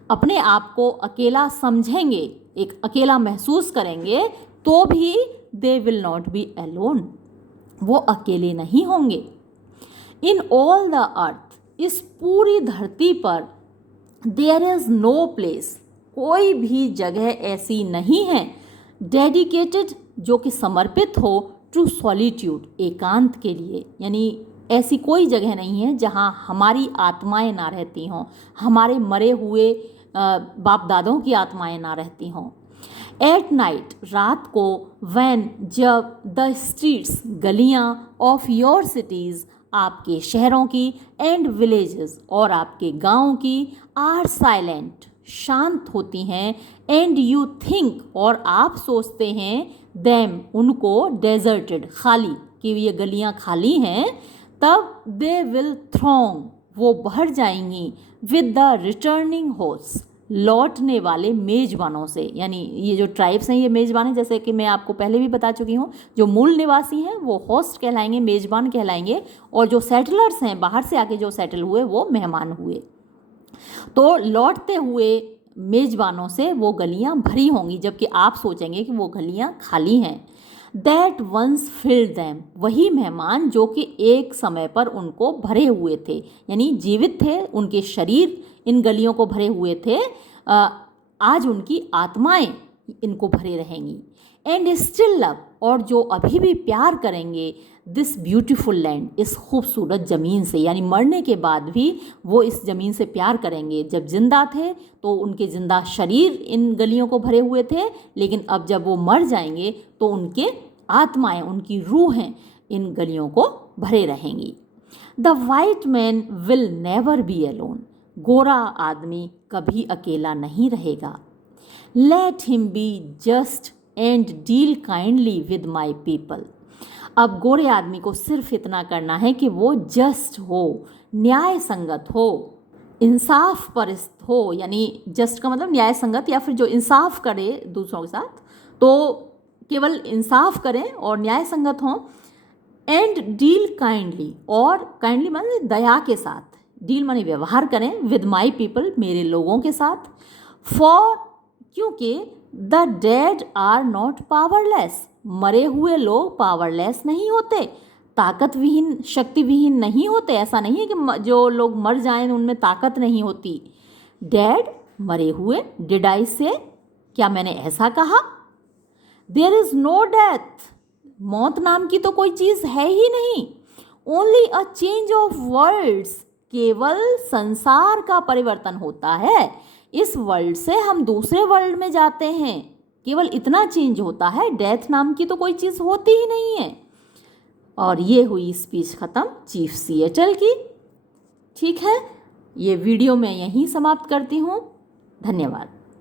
अपने आप को अकेला समझेंगे, एक अकेला महसूस करेंगे, तो भी they will not be alone, वो अकेले नहीं होंगे। इन ऑल द अर्थ, इस पूरी धरती पर, देयर इज़ नो प्लेस, कोई भी जगह ऐसी नहीं है, डेडिकेटेड जो कि समर्पित हो, टू सॉलिट्यूड एकांत के लिए, यानी ऐसी कोई जगह नहीं है जहाँ हमारी आत्माएं ना रहती हों, हमारे मरे हुए बाप दादों की आत्माएं ना रहती हों। एट नाइट, रात को, वैन जब, द स्ट्रीट्स गलियाँ, ऑफ योर सिटीज़ आपके शहरों की, एंड विलेजेस और आपके गाँव की, आर साइलेंट शांत होती हैं, एंड यू थिंक और आप सोचते हैं, देम उनको, डेजर्टेड खाली, कि ये गलियाँ खाली हैं, तब दे विल थ्रोंग वो भर जाएंगी, विद द रिटर्निंग होस्ट लौटने वाले मेज़बानों से, यानी ये जो ट्राइब्स हैं ये मेज़बान हैं, जैसे कि मैं आपको पहले भी बता चुकी हूँ, जो मूल निवासी हैं वो होस्ट कहलाएंगे, मेज़बान कहलाएंगे, और जो सेटलर्स हैं बाहर से आके जो सेटल हुए वो मेहमान हुए। तो लौटते हुए मेज़बानों से वो गलियाँ भरी होंगी, जबकि आप सोचेंगे कि वो गलियाँ खाली हैं। दैट वंस फिल्ड दैम, वही मेहमान जो कि एक समय पर उनको भरे हुए थे, यानी जीवित थे, उनके शरीर इन गलियों को भरे हुए थे, आज उनकी आत्माएं इनको भरे रहेंगी। एंड स्टिल लव, और जो अभी भी प्यार करेंगे, दिस ब्यूटीफुल लैंड, इस खूबसूरत ज़मीन से, यानी मरने के बाद भी वो इस ज़मीन से प्यार करेंगे। जब जिंदा थे तो उनके जिंदा शरीर इन गलियों को भरे हुए थे, लेकिन अब जब वो मर जाएंगे तो उनके आत्माएं, उनकी रूहें इन गलियों को भरे रहेंगी। The white man will never be alone, गोरा आदमी कभी अकेला नहीं रहेगा। Let him be just and deal kindly with my people, अब गोरे आदमी को सिर्फ इतना करना है कि वो जस्ट हो, न्याय संगत हो, इंसाफ परस्त हो, यानी जस्ट का मतलब न्याय संगत, या फिर जो इंसाफ करे दूसरों के साथ, तो केवल इंसाफ करें और न्याय संगत हों। एंड डील काइंडली, और काइंडली माने दया के साथ, डील माने व्यवहार करें, विद माई पीपल मेरे लोगों के साथ। फॉर, क्योंकि the dead are not powerless, मरे हुए लोग पावरलेस नहीं होते, ताकत विहीन, शक्ति विहीन नहीं होते। ऐसा नहीं है कि जो लोग मर जाएं उनमें ताकत नहीं होती। डेड मरे हुए, डिड आई से, क्या मैंने ऐसा कहा? देयर इज नो डेथ, मौत नाम की तो कोई चीज़ है ही नहीं। Only a change of worlds, केवल संसार का परिवर्तन होता है, इस वर्ल्ड से हम दूसरे वर्ल्ड में जाते हैं, केवल इतना चेंज होता है, डेथ नाम की तो कोई चीज़ होती ही नहीं है। और ये हुई स्पीच ख़त्म चीफ सिएटल की। ठीक है, ये वीडियो मैं यहीं समाप्त करती हूँ। धन्यवाद।